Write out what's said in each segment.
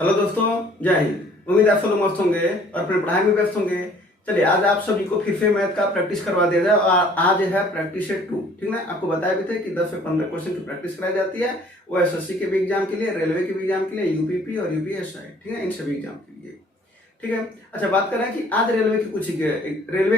Hello दोस्तों, जय हिंद। उम्मीद आप सब लोग मस्त होंगे और अपने पढ़ाई में व्यस्त होंगे। चलिए आज आप सभी को फिर से मैथ का प्रैक्टिस करवा दिया जाए और आज है प्रैक्टिस सेट 2। ठीक है, आपको बताया भी थे कि 10 से 15 क्वेश्चन की प्रैक्टिस कराई जाती है। वो एसएससी के भी एग्जाम के लिए, रेलवे के भी एग्जाम के लिए, यूपीपी और यूपीएसआई, ठीक है, इन सभी एग्जाम के लिए। ठीक है, अच्छा बात कर रहे हैं कि आज रेलवे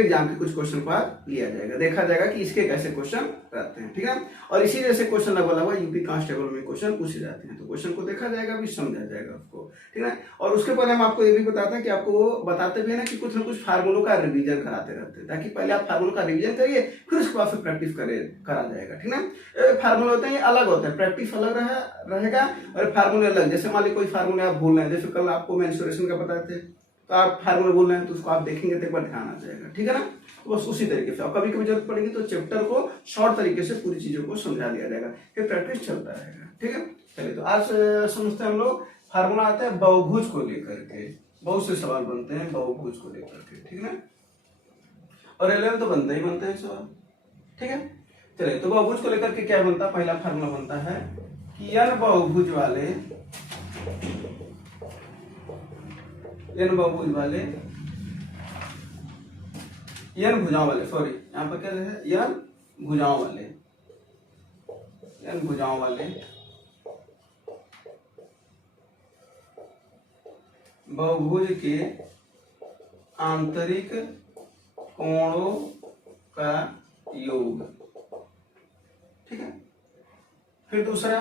एग्जाम के कुछ क्वेश्चन को आज लिया जाएगा, देखा जाएगा कि इसके कैसे क्वेश्चन रहते हैं। ठीक है, और इसी जैसे क्वेश्चन बोला हुआ यूपी कांस्टेबल में क्वेश्चन पूछे जाते हैं, तो क्वेश्चन को देखा जाएगा, भी समझा जाएगा आपको। ठीक है, और उसके पहले हम आपको ये भी बताते हैं कि आपको बताते भी है ना कि कुछ ना कुछ फार्मूलों का रिवीजन कराते रहते हैं, ताकि पहले आप फार्मूलों का रिवीजन करिए, फिर उसके बाद प्रैक्टिस करा जाएगा। ठीक है, फार्मूले होते हैं ये अलग होते हैं, प्रैक्टिस अलग रहेगा और फार्मूले अलग। जैसे मान लीजिए कोई फार्मूले आप भूल रहे हैं, जैसे कल आपको मेंसुरेशन का बताए थे, तो आप फार्मूला बोल रहे हैं तो उसको आप देखेंगे तो एक बार ध्यान आ जाएगा। ठीक है ना, तो बस उसी तरीके से, और कभी कभी जरूरत पड़ेगी तो चैप्टर को शॉर्ट तरीके से पूरी चीजों को समझा दिया जाएगा, फिर प्रैक्टिस चलता रहेगा। ठीक है, चलिए तो आज समझते हैं हम लोग। फार्मूला आता है बहुभुज को लेकर के, बहुत से सवाल बनते हैं बहुभुज को लेकर के। ठीक है, और रेलवे में तो बनते ही बनते हैं सवाल। ठीक है, चलिए तो बहुभुज को लेकर के क्या बनता है, पहला फार्मूला बनता है कि n बहुभुज वाले n भुजाओं वाले, सॉरी यहाँ पर क्या है, n भुजाओं वाले बहुभुज के आंतरिक कोणों का योग। ठीक है, फिर दूसरा,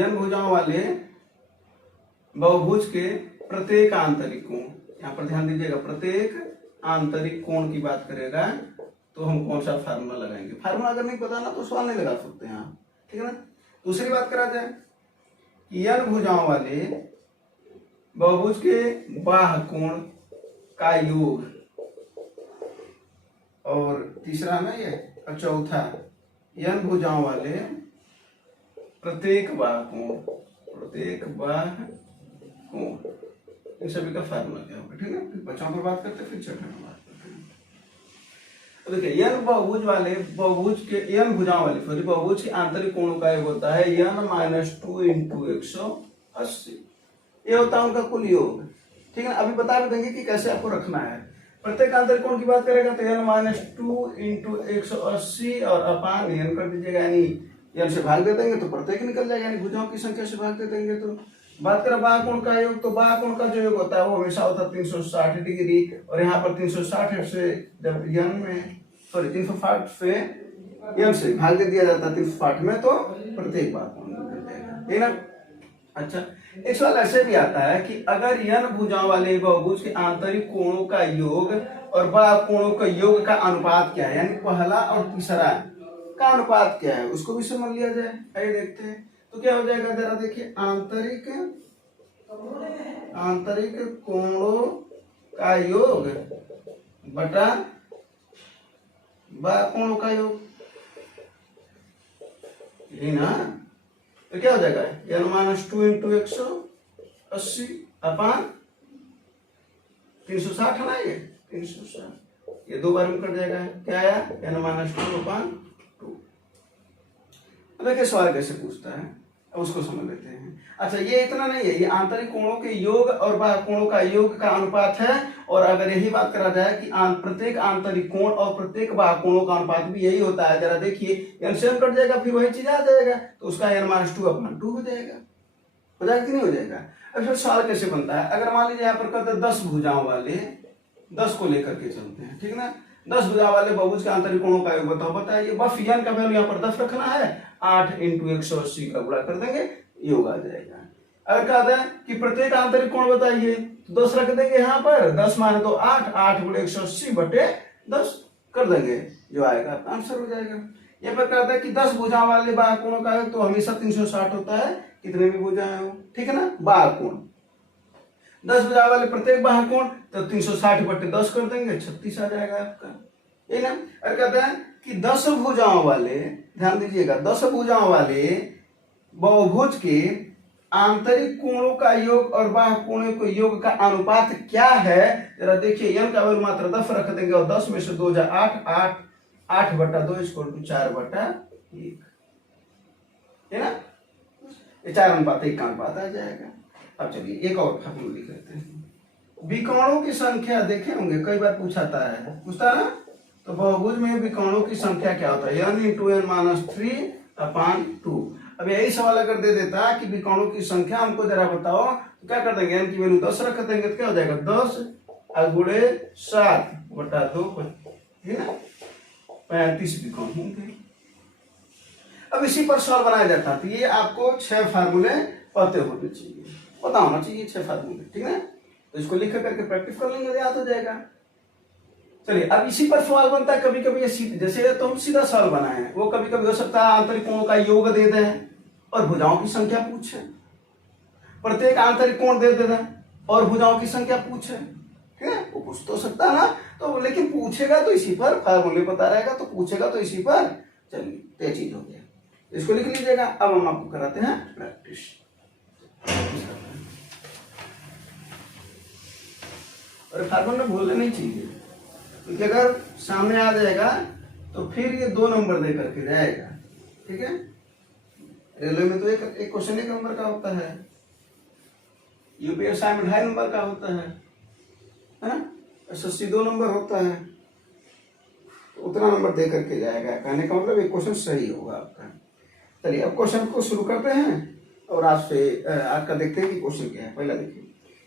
n भुजाओं वाले बहुभुज के प्रत्येक आंतरिक कोण, यहाँ पर ध्यान दीजिएगा, प्रत्येक आंतरिक कोण की बात करेगा तो हम कौन सा फार्मूला लगाएंगे। फार्मूला अगर नहीं पता ना तो सवाल नहीं लगा सकते हैं आप। ठीक है ना, दूसरी बात करा जाए कि n भुजाओं वाले बहुभुज के बाह्य कोण का योग, और तीसरा ना ये, और चौथा n भुजाओं वाले प्रत्येक बाह्य कोण, इन सभी का फार्मूला क्या होगा। ठीक है, फिर बच्चों पर बात करते हैं, फिर छठे में बात करते हैं। तो देखिए n बहुभुज के आंतरिक कोणों का योग होता है n-2 इंटू 180, ये होता है उनका कुल योग। ठीक है, अभी बता भी देंगे कि कैसे आपको रखना है। प्रत्येक आंतरिक कोण की बात करेगा तो n-2 इंटू 180 और अपान n कर दीजिएगा, यानी n से भाग दे देंगे तो प्रत्येक निकल जाएगा, यानी भुजाओं की संख्या से भाग दे देंगे। तो बात करें बाह्य कोण का योग, तो बाह्य कोण का जो योग होता है वो हमेशा होता है 360 डिग्री, और यहाँ पर 360 से जब n से भाग दे दिया जाता है 360 में, तो प्रत्येक बाह्य कोण निकल जाएगा। ठीक है, अच्छा एक सवाल ऐसे भी आता है कि अगर n भुजाओं वाले बहुभुज के आंतरिक कोणों का योग और बाह्य कोणों का योग का अनुपात क्या है, यानी पहला और तीसरा का अनुपात क्या है, उसको भी समझ लिया जाए। आइए देखते हैं तो क्या हो जाएगा, जरा देखिए, आंतरिक कोणों का योग बटा बाह्य कोणों का योग, यही ना। तो क्या हो जाएगा, n-2 इंटू 180 अपान 360 है ना, ये 360, ये दो बार में कट जाएगा, क्या आया, n-2 अपान 2। अब देखिए सवाल कैसे पूछता है, अब उसको समझ लेते हैं। अच्छा ये इतना नहीं है, ये आंतरिक कोणों के योग और बाह्य कोणों का योग का अनुपात है, और अगर यही बात करा जाए कि प्रत्येक आंतरिक कोण और प्रत्येक बाह्य कोणों का अनुपात भी यही होता है, जरा देखिए n से कट जाएगा, फिर वही चीज आ जाएगा, तो उसका n-2 अपान 2 हो जाएगा कि नहीं हो जाएगा। अब फिर सवाल कैसे बनता है, अगर मान लीजिए यहाँ पर कहते हैं 10 भुजाओं वाले, 10 को लेकर के चलते हैं। ठीक है ना, 10 भुजाओं वाले बहुभुज के आंतरिक कोणों का योग बताइए, बस n का वैल्यू यहाँ पर 10 रखना है, 8 इंटू 180 का गुणा कर देंगे, योग आ जाएगा। अगर कहते हैं कि प्रत्येक आंतरिक कोण बताइए, तो 10 रख देंगे यहाँ पर, 10 माने तो 8 गुणे 180 बटे 10 कर देंगे, जो आएगा आंसर हो जाएगा। यहाँ पर कहते हैं कि 10 भुजाओं वाले बाह्य कोणों का योग तो हमेशा 360 होता है, कितने भी भुजाएं हो। ठीक है ना, बाह्य कोण 10 भुजाओं वाले प्रत्येक बाह्य कोण, तो 360 बटे 10 कर देंगे, 36 आ जाएगा आपका, ये ना। और कहते हैं कि 10 भुजाओं वाले, ध्यान दीजिएगा, 10 भुजाओं वाले बहुभुज के आंतरिक कोणों का योग और बाह्य कोणों के योग का अनुपात क्या है, जरा देखिए, n का वैल्यू मात्र 10 रख देंगे, और 10 में से 2 जा 8, 8 बटा 2 = 4 बटा 1, है ना, ये 4 अनुपात 1 का अनुपात आ जाएगा। अब चलिए एक और फार्मूला लिख लेते हैं। विकर्णों की संख्या देखे होंगे, कई बार पूछता है ना, तो बहुभुज में विकर्णों की संख्या क्या होता है, n इंटू एन माइनस 3/2। अब यही सवाल अगर दे देता कि विकर्णों की संख्या हमको जरा बताओ, तो क्या कर देंगे, n की वैल्यू 10 रख देंगे, तो क्या हो जाएगा 10 गुणे 7/2, ठीक है ना, 35 विकर्ण होंगे। अब इसी पर सवाल बनाया जाता, तो ये आपको 6 फार्मूले पते होने चाहिए, पता होना चाहिए 6 फार्मूले, ठीक है। तो इसको लिख करके प्रैक्टिस कर लेंगे, याद हो जाएगा। चलिए अब इसी पर सवाल बनता है, कभी कभी ये जैसे तो हम सीधा सवाल बनाए हैं, वो कभी कभी हो सकता है आंतरिक कोणों का योग दे दे और भुजाओं की संख्या पूछे, प्रत्येक आंतरिक कोण दे दे और भुजाओं की संख्या पूछे, ठीक है, वो पूछ तो सकता है ना, तो लेकिन पूछेगा तो इसी पर, फार्मूले पता रहेगा तो पूछेगा तो इसी पर। चलिए तो ये चीज हो गया, इसको लिख लीजिएगा। अब हम आपको कराते हैं प्रैक्टिस। और फार्मूला भूलना नहीं चाहिए, क्योंकि अगर सामने आ जाएगा तो फिर ये 2 नंबर दे करके जाएगा, ठीक है। रेलवे में तो एक क्वेश्चन 1 नंबर का होता है, यूपीएसआई में 2.5 नंबर का होता है ना, एसएससी 2 नंबर होता है, तो उतना नंबर दे करके जाएगा। कहने का मतलब एक क्वेश्चन सही होगा आपका। चलिए अब क्वेश्चन को शुरू करते हैं और आपका देखते हैं कि क्वेश्चन क्या है। पहला देखिए,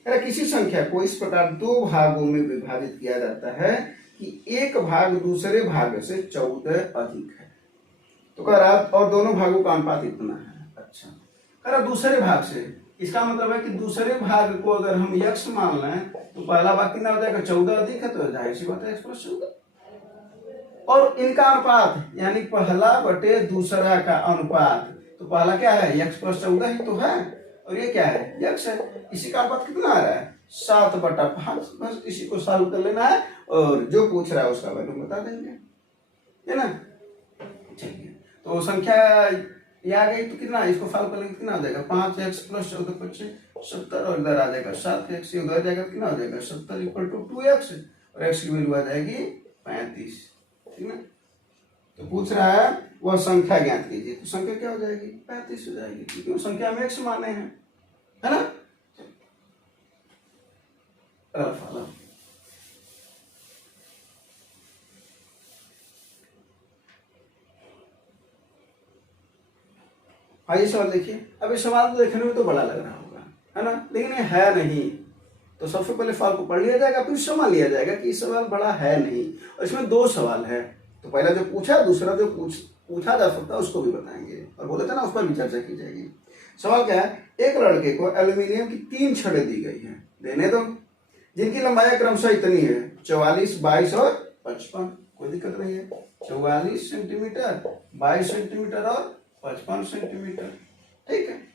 किसी संख्या को इस प्रकार 2 भागों में विभाजित किया जाता है कि एक भाग दूसरे भाग से 14 अधिक है। तो कह रहा और दोनों भागों का अनुपात इतना है। अच्छा, कह रहा दूसरे भाग से, इसका मतलब है कि दूसरे भाग को अगर हम यक्ष मान लें तो पहला भाग कितना हो जाएगा, 14 अधिक है, तो जाहिर सी बात है x+14। और इनका अनुपात यानी पहला बटे दूसरा का अनुपात, तो पहला क्या है, x+14 ही तो है, और ये क्या है, यक्ष है। इसी का अनुपात कितना आ रहा है, 7/5। बस इसी को सॉल्व कर लेना है और जो पूछ रहा है उसका वैल्यू बता देंगे, है ना। चलिए तो संख्या ये आ गई, तो कितना, इसको सॉल्व कर लेंगे, कितना हो जाएगा, 5x+14 70, और इधर आ जाएगा 7x, उधर जाएगा कितना हो जाएगा 70 = 2x, और x की वैल्यू आ जाएगी 35, ठीक है। तो पूछ रहा है वह संख्या ज्ञात कीजिए, तो संख्या क्या हो जाएगी, 35 हो जाएगी, क्योंकि वो संख्या में x माने हैं, है ना। आइए सवाल देखिए। अब ये सवाल तो देखने में तो बड़ा लग रहा होगा, है ना, लेकिन ये है नहीं। तो सबसे पहले सवाल को पढ़ लिया जाएगा, फिर समझ लिया जाएगा कि सवाल बड़ा है नहीं, और इसमें 2 सवाल है। तो पहला जो पूछा, दूसरा जो पूछा जा सकता है उसको भी बताएंगे, और बोले थे ना उस पर भी चर्चा की जाएगी। सवाल क्या है, एक लड़के को एल्यूमिनियम की 3 छड़ें दी गई हैं, देने दो, जिनकी लंबाई क्रमशः इतनी है 44, 22 और 55। कोई दिक्कत नहीं है, 44 सेंटीमीटर, 22 सेंटीमीटर और 55 सेंटीमीटर, ठीक है।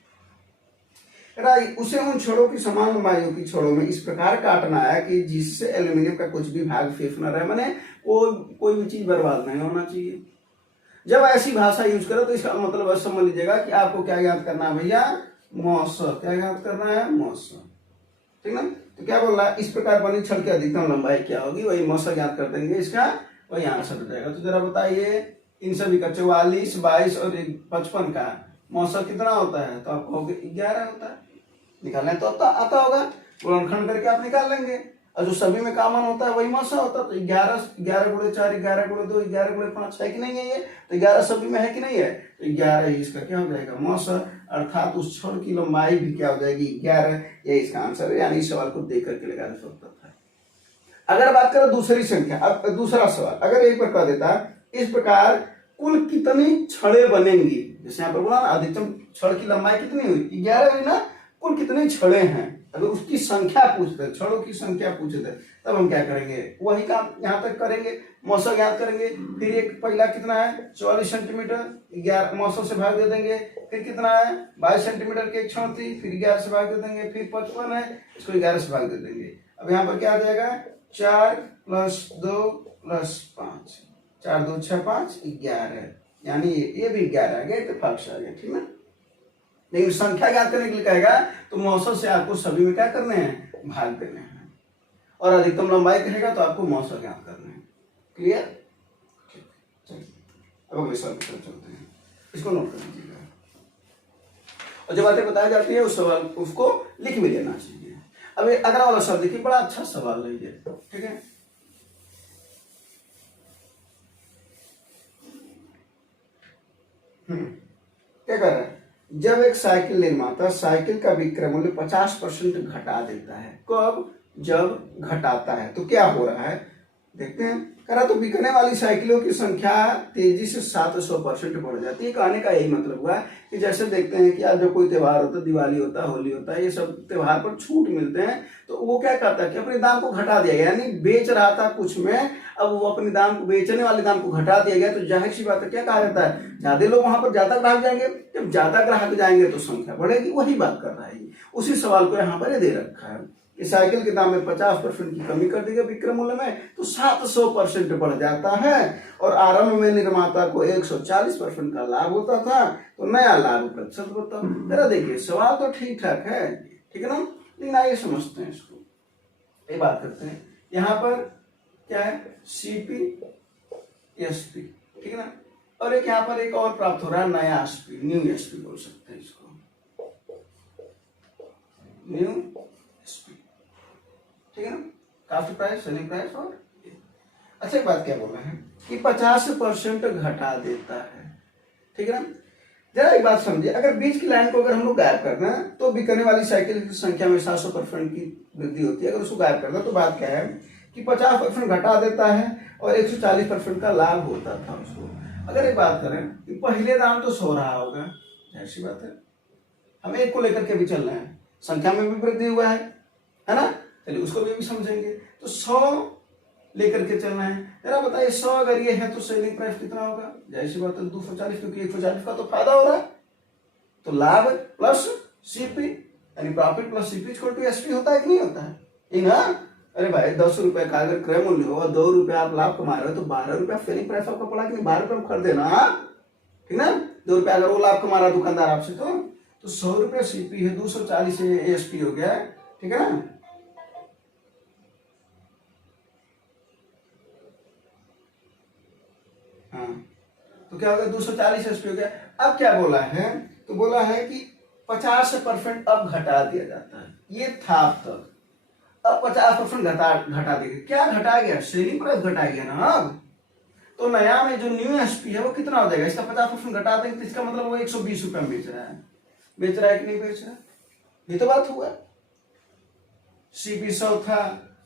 उसे उन छड़ों की समान लंबाई की छड़ों में इस प्रकार काटना है कि जिससे एल्यूमिनियम का कुछ भी भाग शेष न रहे, माने कोई भी चीज बर्बाद नहीं होना चाहिए। जब ऐसी भाषा यूज करो तो इसका मतलब समझ लीजिएगा कि आपको क्या याद करना है भैया, मौसम। क्या याद करना है, मौसम, ठीक ना। तो क्या बोल रहा है, इस प्रकार बनी छड़ की अधिकतम लंबाई क्या होगी, वही मौसम याद कर देंगे, इसका वही आंसर हो जाएगा। तो जरा बताइए इन सभी का 44, 22 और 55 का मौसम कितना होता है, तो आपको 11 होता है। निकालने तो आता होगा, गुणनखंड करके आप निकाल लेंगे, और जो सभी में कॉमन होता है वही मौसम होता है। तो 11 × 4 11 × 2 11 × 5 है कि नहीं है, ये तो 11 सभी में है कि नहीं है, तो 11 ही इसका क्या हो जाएगा, मौसम, अर्थात उस छड़ की लंबाई भी क्या हो जाएगी, 11। ये इसका आंसर है, यानी इस सवाल को देख करके लगाना सकता है। अगर बात करें दूसरी संख्या, अब दूसरा सवाल अगर एक पर कह देता इस प्रकार कुल कितनी छड़ें बनेंगी, जैसे यहाँ पर बोला ना अधिकतम छड़ की लंबाई कितनी हुई, 11 हुई ना, कुल कितनी छड़ें हैं, अगर उसकी संख्या पूछते, छड़ों की संख्या पूछते, तब हम क्या करेंगे, वही काम यहाँ तक करेंगे, मौसम याद करेंगे। फिर एक पहला कितना है 44 सेंटीमीटर, 11 मौसम से भाग दे देंगे, फिर कितना है 22 सेंटीमीटर की एक छड़ थी, फिर 11 से भाग दे देंगे, फिर 55 है, इसको 11 से भाग दे देंगे। अब यहाँ पर क्या आ जाएगा, 4 + 2 + 5, 4 2 6 5 11, यानी ये भी 11 आ गया, इत्तेफाक से आ गया, ठीक है। लेकिन संख्या ज्ञात करने के लिए कहेगा तो मौसम से आपको सभी में क्या करने हैं, भाग देने हैं, और अधिकतम लंबाई कहेगा तो आपको मौसम ज्ञात करने हैं। क्लियर, चलिए अब अगले सवाल की तरफ चलते हैं, इसको नोट कर लीजिएगा। और जो बातें बताई जाती है उस सवाल उसको लिख भी लेना चाहिए। अब अगला वाला सवाल देखिए, बड़ा अच्छा सवाल है ये, ठीक है। क्या कर रहा है, जब एक साइकिल निर्माता साइकिल का विक्रय मूल्य 50% घटा देता है, कब, जब घटाता है, तो क्या हो रहा है देखते हैं। करा तो बिकने वाली साइकिलों की संख्या तेजी से 700% बढ़ जाती है। कहने का यही मतलब हुआ कि जैसे देखते हैं कि आज जो कोई त्योहार होता है, दिवाली होता है, होली होता है, ये सब त्योहार पर छूट मिलते हैं, तो वो क्या करता है कि अपने दाम को घटा दिया गया, यानी बेच रहा था कुछ में, अब वो अपने दाम को, बेचने वाले दाम को घटा दिया गया, तो जाहिर सी बात है क्या कहा जाता है, ज्यादा लोग वहां पर ज्यादा ग्राहक जाएंगे, जब ज्यादा ग्राहक जाएंगे तो संख्या बढ़ेगी। वही बात कर रहा है, उसी सवाल को यहाँ पर दे रखा है कि साइकिल के दाम में 50% की कमी कर दी गई विक्रय मूल्य में, तो 700% बढ़ जाता है। और आरंभ में निर्माता को 140% का लाभ होता था, तो नया लाभ प्रतिशत होता। जरा देखिए सवाल तो ठीक ठाक है, ठीक है ना, लेकिन आइए समझते हैं इसको, ये बात करते हैं। यहाँ पर क्या है, सीपी एसपी, ठीक है ना, और एक यहाँ पर एक और प्राप्त हो रहा है नया एसपी, न्यू एसपी बोल सकते हैं इसको, न्यू एसपी, ठीक है ना, कास्ट प्राइस, सेलिंग प्राइस। और अच्छा एक बात क्या बोल रहे हैं कि 50% घटा देता है, ठीक है ना। जरा एक बात समझिए, अगर बीच की लाइन को अगर हम लोग गायब करना है तो बिकने वाली साइकिल की संख्या में 700% की वृद्धि होती है। अगर उसको गायब करना तो बात क्या है कि 50% घटा देता है और 140% का लाभ होता था उसको। अगर एक बात करें कि पहले दाम तो 100 रहा होगा, ऐसी बात है, हम एक को लेकर के भी चल रहे हैं, संख्या में भी वृद्धि हुआ है ना, चलिए उसको भी समझेंगे। तो 100 लेकर के चलना है, जरा बताइए 100 अगर ये है तो सेलिंग प्राइस कितना होगा, जैसी बात है 240, क्योंकि 140 का तो फायदा हो रहा है, तो लाभ प्लस सीपी यानी profit plus CP equal to SP होता है कि नहीं होता है ना। अरे भाई 10 रुपए का अगर क्रय मूल्य हो और 2 रुपए आप लाभ कमा रहे हो, तो 12 रुपया सेलिंग प्राइस आपका पड़ा कि नहीं, 12 रुपये खरीदे ना, ठीक ना। 2 रुपया अगर वो लाभ कमा रहा है दुकानदार आपसे, तो 100 रुपया सीपी है, 240 एसपी हो गया, ठीक है ना। हाँ, तो क्या होगा, 240 एसपी हो गया। अब क्या बोला है, तो बोला है कि 50% अब घटा दिया जाता है, ये था अब तक, अब 50% घटा देंगे। क्या घटा गया, सेलिंग प्राइस घटा गया ना। अब तो नया में जो न्यू एसपी है वो कितना हो जाएगा, इसका 50% घटा देंगे, तो इसका मतलब वो 120 रुपये में बेच रहा है कि नहीं बेच रहा, ये तो बात हुआ। सीपी 100 था,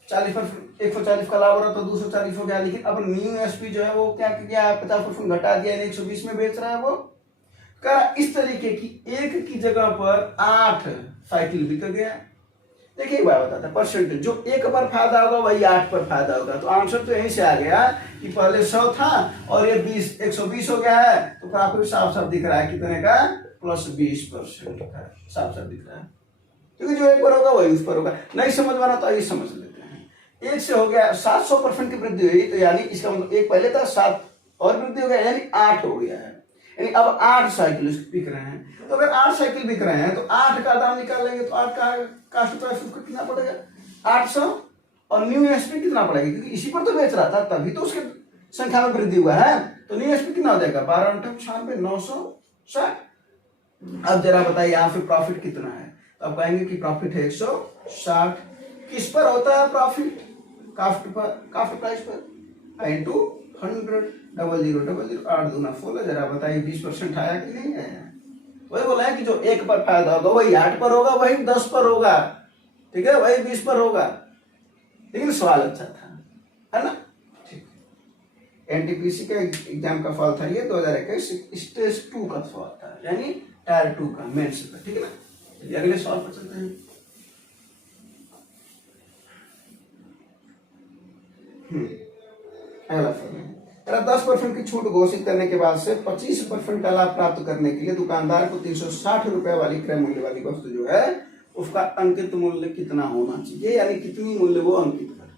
40% 140 का लाभ हो रहा तो 240 हो गया, लेकिन अब न्यू एसपी जो है वो क्या किया, 50% घटा दिया, 120 में बेच रहा है वो। इस तरीके की एक की जगह पर 8 साइकिल बिक गया। देखिए बात बताता है परसेंटेज, जो 1 पर फायदा होगा वही 8 पर फायदा होगा। तो आंसर तो यहीं से आ गया कि पहले 100 था और ये 120 हो गया है, तो प्रॉफिट साफ साफ दिख रहा है कितने का, प्लस 20% का साफ साफ दिख रहा है, क्योंकि जो 1 पर होगा वही उस पर होगा। नहीं समझ में आ तो आइए समझ लेते हैं। 1 से हो गया 700% की वृद्धि हुई, तो यानी इसका मतलब 1 पहले था, 7 और वृद्धि हो गया, यानी 8 हो गया है, यानी अब 8 साइकिल बिक रहे हैं। तो अगर 8 साइकिल बिक रहे हैं तो 8 का दाम निकाल लेंगे, तो 8 का कास्ट प्राइस उसको कितना पड़ेगा, 800, और न्यू एसपी कितना पड़ेगा, क्योंकि इसी पर तो बेच रहा था, तभी तो उसके संख्या में वृद्धि हुआ है। तो न्यू एसपी कितना हो जाएगा, 12×96 960। अब जरा बताइए यहाँ पे प्रॉफिट कितना है, तो आप कहेंगे कि प्रॉफिट है 160। किस पर होता है प्रॉफिट, कास्ट पर, कास्ट प्राइस पर, इंटू 100, 0000, 8 दूना 16। जरा बताइए 20% आया कि नहीं आया। वही बोला है कि जो 1 पर फायदा होगा वही 8 पर होगा, वही 10 पर होगा, ठीक है, वही 20 पर होगा। लेकिन सवाल अच्छा था, है ना, ठीक। एनटीपीसी का एग्जाम का सवाल था ये 2021 स्टेज 2 का सवाल था, यानी टायर 2 का, मेंस का, ठीक है ना। चलिए अगले सवाल पर चलते हैं। अगला सवाल है, 10% की छूट घोषित करने के बाद से 25% का लाभ प्राप्त करने के लिए दुकानदार को 360 रुपए वाली क्रय मूल्य वाली वस्तु जो है उसका अंकित मूल्य कितना होना चाहिए, यानी कितनी मूल्य वो अंकित कर।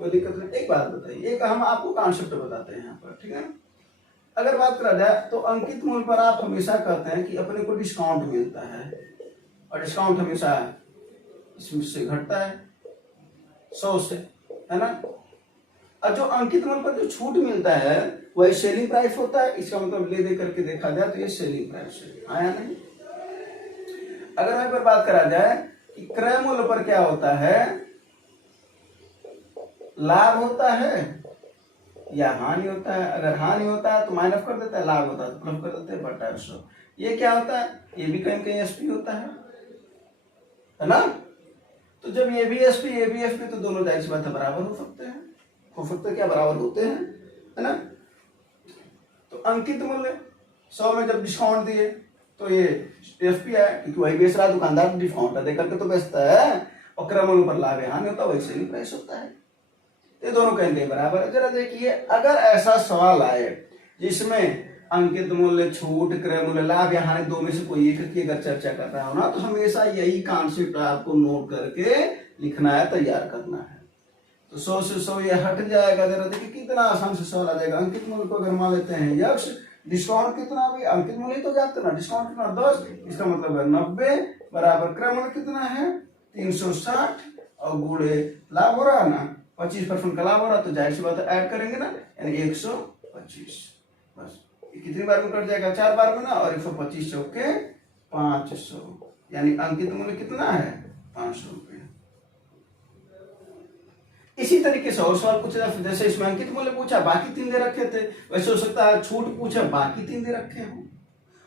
कोई दिक्कत नहीं। एक बात बताइए, एक हम आपको कॉन्सेप्ट बताते हैं यहाँ पर, ठीक है। अगर बात करा जाए तो अंकित मूल्य पर आप हमेशा कहते हैं कि अपने को डिस्काउंट मिलता है, और डिस्काउंट हमेशा इसमें से घटता है 100 से, है ना। और जो अंकित मूल्य पर जो छूट मिलता है वही सेलिंग प्राइस होता है। इसका मतलब ले दे करके देखा जाए तो ये सेलिंग प्राइस है, आया नहीं। अगर एक बार बात करा जाए कि क्रय मूल्य पर क्या होता है, लाभ होता है या हानि होता है। अगर हानि होता है तो माइनस कर देता है, लाभ होता है तो प्लस कर देते हैं बटा 100। ये क्या होता है, ये भी कहीं कहीं एसपी होता है ना। तो जब ये भी एसपी ये भी एसपी, तो दोनों जाहिर सी बात है बराबर हो सकते हैं, क्या बराबर होते हैं, है ना। तो अंकित मूल्य 100 में जब डिस्काउंट दिए तो ये एफपी है, क्योंकि वही बेच रहा है, दुकानदार डिस्काउंट दे करके तो बेचता है, और क्रय मूल्य पर लाभ हानि होता है, वैसे ही प्राइस होता है। ये दोनों कहते हैं बराबर है। जरा देखिए, अगर ऐसा सवाल आए जिसमें अंकित मूल्य, छूट, क्रय मूल्य, लाभ या हानि दो में से कोई एक की अगर चर्चा कर रहा हो ना, तो हमेशा यही कॉन्सेप्ट आपको नोट करके लिखना है, तैयार करना है। तो 100 से 100 ये हट जाएगा। जरा देखिए कितना आसान से सवाल आ जाएगा। अंकित मूल्य को अगर मान लेते हैं यक्ष, डिस्काउंट कितना, भी अंकित मूल्य तो जानते ना, डिस्काउंट कितना 10, इसका मतलब है 90 बराबर क्रय मूल्य कितना है 360 और गुणे लाभ हो रहा है ना 25% का लाभ हो रहा, तो जाहिर सी बात है ऐड करेंगे ना, यानी 125। बस कितनी बार में कट जाएगा, 4 बार में ना, और 125 चौके 500, यानी अंकित मूल्य कितना है 500 रुपये। इसी तरीके से और सवाल पूछा, जैसे इसमें अंकित मूल्य पूछा, बाकी 3 दे रखे थे, वैसे हो सकता है छूट पूछा, बाकी 3 दे रखे हो,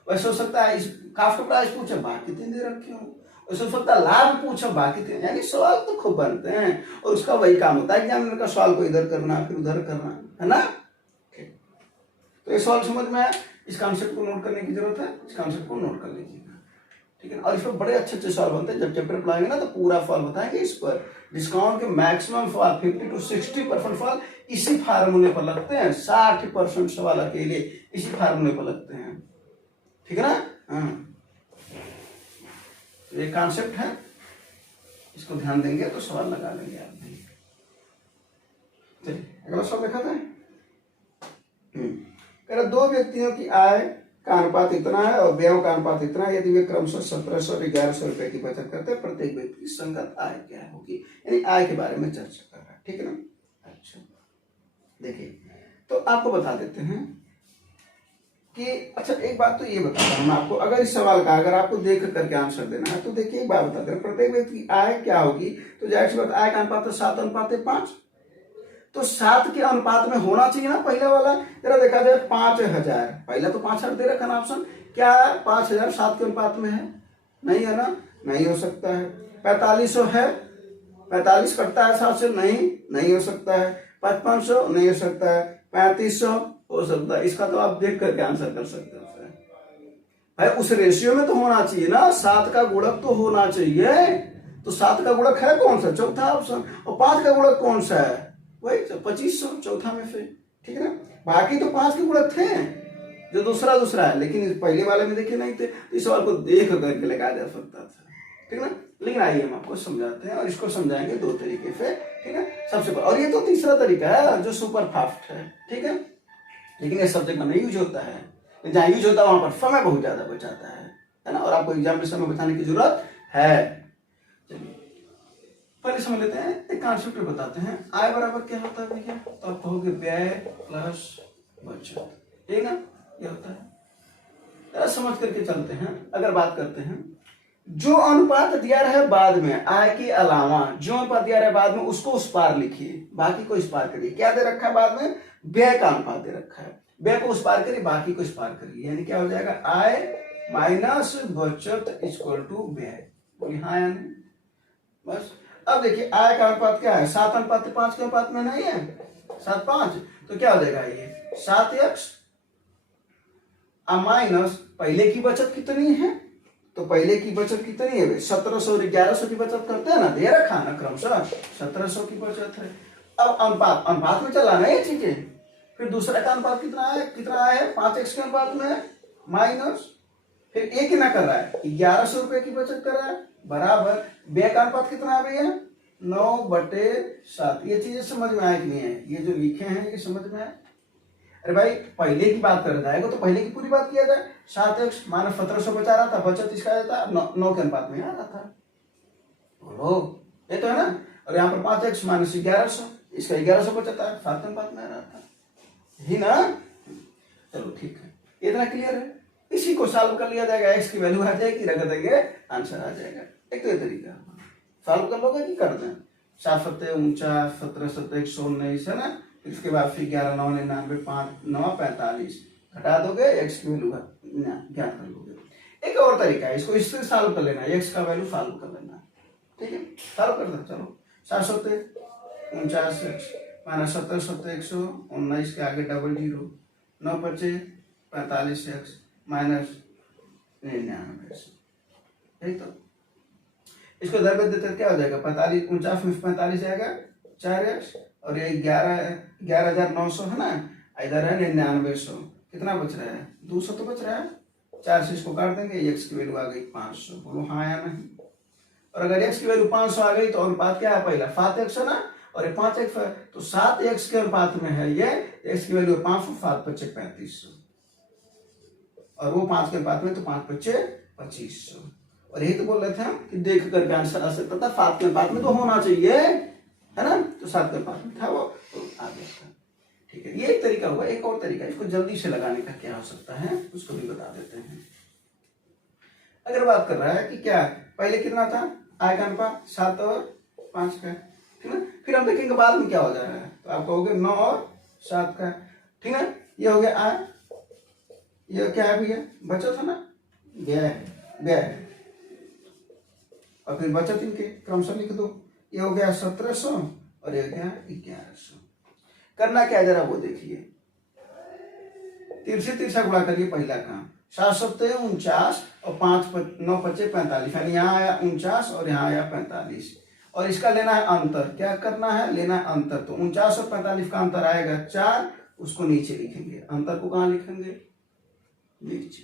वैसे हो सकता है कास्ट प्राइस पूछा, बाकी 3 दे रखे हो, वैसे हो सकता है लाभ पूछा, बाकी 3, यानी सवाल तो खूब बनते हैं, और उसका वही काम होता है एग्जामिनर का, सवाल को इधर करना फिर उधर करना, है ना। तो ये सवाल समझ में आया, इस कॉन्सेप्ट को नोट करने की जरूरत है, इस कॉन्सेप्ट को नोट कर लीजिएगा, ठीक है। और इसमें बड़े अच्छे अच्छे सवाल बनते हैं, जब चैप्टर पढ़ाएंगे ना तो पूरा फॉल बताएंगे इस पर। डिस्काउंट के मैक्सिमम फॉल 50 to 60% फॉल इसी फार्मूले पर लगते हैं, 60% सवाल अकेले इसी फार्मूले पर लगते हैं, ठीक है ना। हाँ, तो ये कॉन्सेप्ट है, इसको ध्यान देंगे तो सवाल लगा लेंगे आप भी। चलिए अगला सवाल देखा था। दो व्यक्तियों की आय का अनुपात इतना है और व्यय का अनुपात इतना है, यदि वे क्रमशः 1700 और 1100 रुपए की बचत करते हैं, प्रत्येक व्यक्ति की संगत आय क्या होगी, यानी आय के बारे में चर्चा कर रहा है, ठीक है ना। अच्छा देखिए, तो आपको बता देते हैं कि अच्छा एक बात तो ये बताता हूँ मैं आपको, अगर इस सवाल का अगर आपको देख करके आंसर देना है तो देखिए एक बात बताते हैं, प्रत्येक व्यक्ति की आय क्या होगी, तो जाहिर सी बात आय का अनुपात तो 7:5, तो 7 के अनुपात में होना चाहिए ना पहला वाला। जरा देखा जाए 5000, पहला तो 5000 दे रखा ना ऑप्शन, क्या 5000 7 के अनुपात में है, नहीं है ना, नहीं हो सकता है। 4500 है, 45 कटता है 7 से, नहीं हो सकता है। 5500 नहीं हो सकता है। 3500 हो सकता है। इसका तो आप देख करके आंसर कर सकते हैं भाई, उस रेशियो में तो होना चाहिए ना, 7 का गुणक तो होना चाहिए। तो 7 का गुणक है कौन सा, चौथा ऑप्शन, और 5 का गुणक कौन सा है, वही 2500 चौथा में से, ठीक है ना। बाकी तो 5 के गुणक थे जो दूसरा है, लेकिन पहले वाले में देखे नहीं थे, तो इस सवाल को देख करके लगाया जा सकता था, ठीक है ना। लेकिन आइए हम आपको समझाते हैं, और इसको समझाएंगे 2 तरीके से, ठीक है। सबसे और ये तो तीसरा तरीका है जो सुपर फास्ट है, ठीक है, लेकिन ये सब जगह नहीं यूज होता है, जहाँ यूज होता है वहां पर समय बहुत ज्यादा बचाता है ना, और आपको एग्जाम में समय बचाने की जरूरत है। चलिए पहले समझ लेते हैं, एक कॉन्सेप्ट बताते हैं। आय बराबर क्या होता है भैया, तो आप कहोगे व्यय प्लस बचत, ठीक ना, ये होता है। जरा समझ करके चलते हैं। अगर बात करते हैं, जो अनुपात दिया रहा है बाद में, आय के अलावा जो अनुपात दिया रहा है बाद में, उसको उस पार लिखिए, बाकी को इस पार करिए। क्या दे रखा है बाद में, व्यय का अनुपात दे रखा है, व्यय को उस पार करिए, बाकी को इस पार करिए, यानी क्या हो जाएगा, आय माइनस बचत इक्वल टू व्यय। हाँ या नहीं, बस। अब देखिए आय का अनुपात क्या है, 7:5 के अनुपात में नहीं है, 7:5, तो क्या हो जाएगा ये 7x माइनस पहले की बचत कितनी है, तो पहले की बचत कितनी है, 1700 और 1100 की बचत करते हैं ना, दे रखा है ना क्रमशः 1700 की बचत है। अब अनुपात में चला ना ये चीजें, फिर दूसरा का अनुपात कितना है 5x के अनुपात में माइनस, फिर एक ही ना कर रहा है 1100 रुपए की बचत कर रहा है, बराबर व्यय का अनुपात कितना है भैया 9/7। ये चीजें समझ में आए कि नहीं है, ये जो लिखे हैं ये समझ में आए। अरे भाई पहले की बात कर जाएगा तो पहले की पूरी बात किया जाए, 7x माइनस 1700 बचा रहा था, बचत इसका जाता 9 के अनुपात में आ रहा था, बोलो ये तो है ना। और यहाँ पर 5x माइनस 1100, इसका 1100 बचता है, 7 के अनुपात में आ रहा था, ही ना। चलो ठीक है, इतना क्लियर है। इसी को सॉल्व कर लिया जाएगा, एक्स की वैल्यू आ जाएगी, रख देंगे आंसर आ जाएगा। एक तो ये तरीका सॉल्व कर लोगे कि कर दें। 7 सत्ते 49, 17 सत्ते 119 है ना, फिर उसके बाद फिर 11 9 99, 5 9 45 घटा दोगे, एक्स की वैल्यू ज्ञात कर लोगे। एक और तरीका है, इसको इससे सॉल्व कर लेना, एक्स का वैल्यू सॉल्व कर लेना, ठीक है। सॉल्व कर दो, चलो 7 सत्ते 49 माइनस 17 सत्ते 119 के आगे डबल जीरो, 9 पचे 45 एक्स माइनस 99, यही तो। इसको दर पे देते क्या हो जाएगा, 45 49 में 45 आएगा 4x, और ये 11,900 है ना, इधर है 9900, कितना बच रहा है 200 तो बच रहा है, 4 से इसको काट देंगे, x की वैल्यू आ गई 500, बोलो हाँ या नहीं। और अगर x की वैल्यू 500 आ गई तो अनुपात क्या है, पहला 7x है ना, और ये 5x है, तो 7x के अनुपात में है ये, x की वैल्यू 500, 7 पच्चे 3500, और वो 5 के अनुपात में, तो 5 पच्चे 2500। और यही तो बोल रहे थे हम कि देख करके आंसर आ सकता था, 7 के अनुपात में तो होना चाहिए, है ना, तो 7 के अनुपात में था वो, तो आ गया था, ठीक है। ये एक तरीका हुआ। एक और तरीका इसको जल्दी से लगाने का क्या हो सकता है, उसको भी बता देते हैं। अगर बात कर रहा है कि क्या पहले कितना था, आय का अनुपात 7 और 5 का, ठीक है, फिर हम देखेंगे बाद में क्या हो जा रहा है, तो आप कहोगे 9 और 7 का, ठीक है। ये हो गया आय, ये क्या है भैया, बचत है ना, व्यय, और फिर बचत इनके क्रमशः लिख दो। ये हो गया 1700 और ये हो गया 1100। करना क्या है जरा वो देखिए, 3 से 3 गुणा करिए, पहला काम 7 सत्ते 49 और 5 9 पच्चे 45, यानी यहाँ आया 49 और यहाँ आया 45, और इसका लेना है अंतर। क्या करना है, लेना है अंतर। तो 49 और 45 का अंतर आएगा 4, उसको नीचे लिखेंगे, अंतर को कहाँ लिखेंगे, नीचे,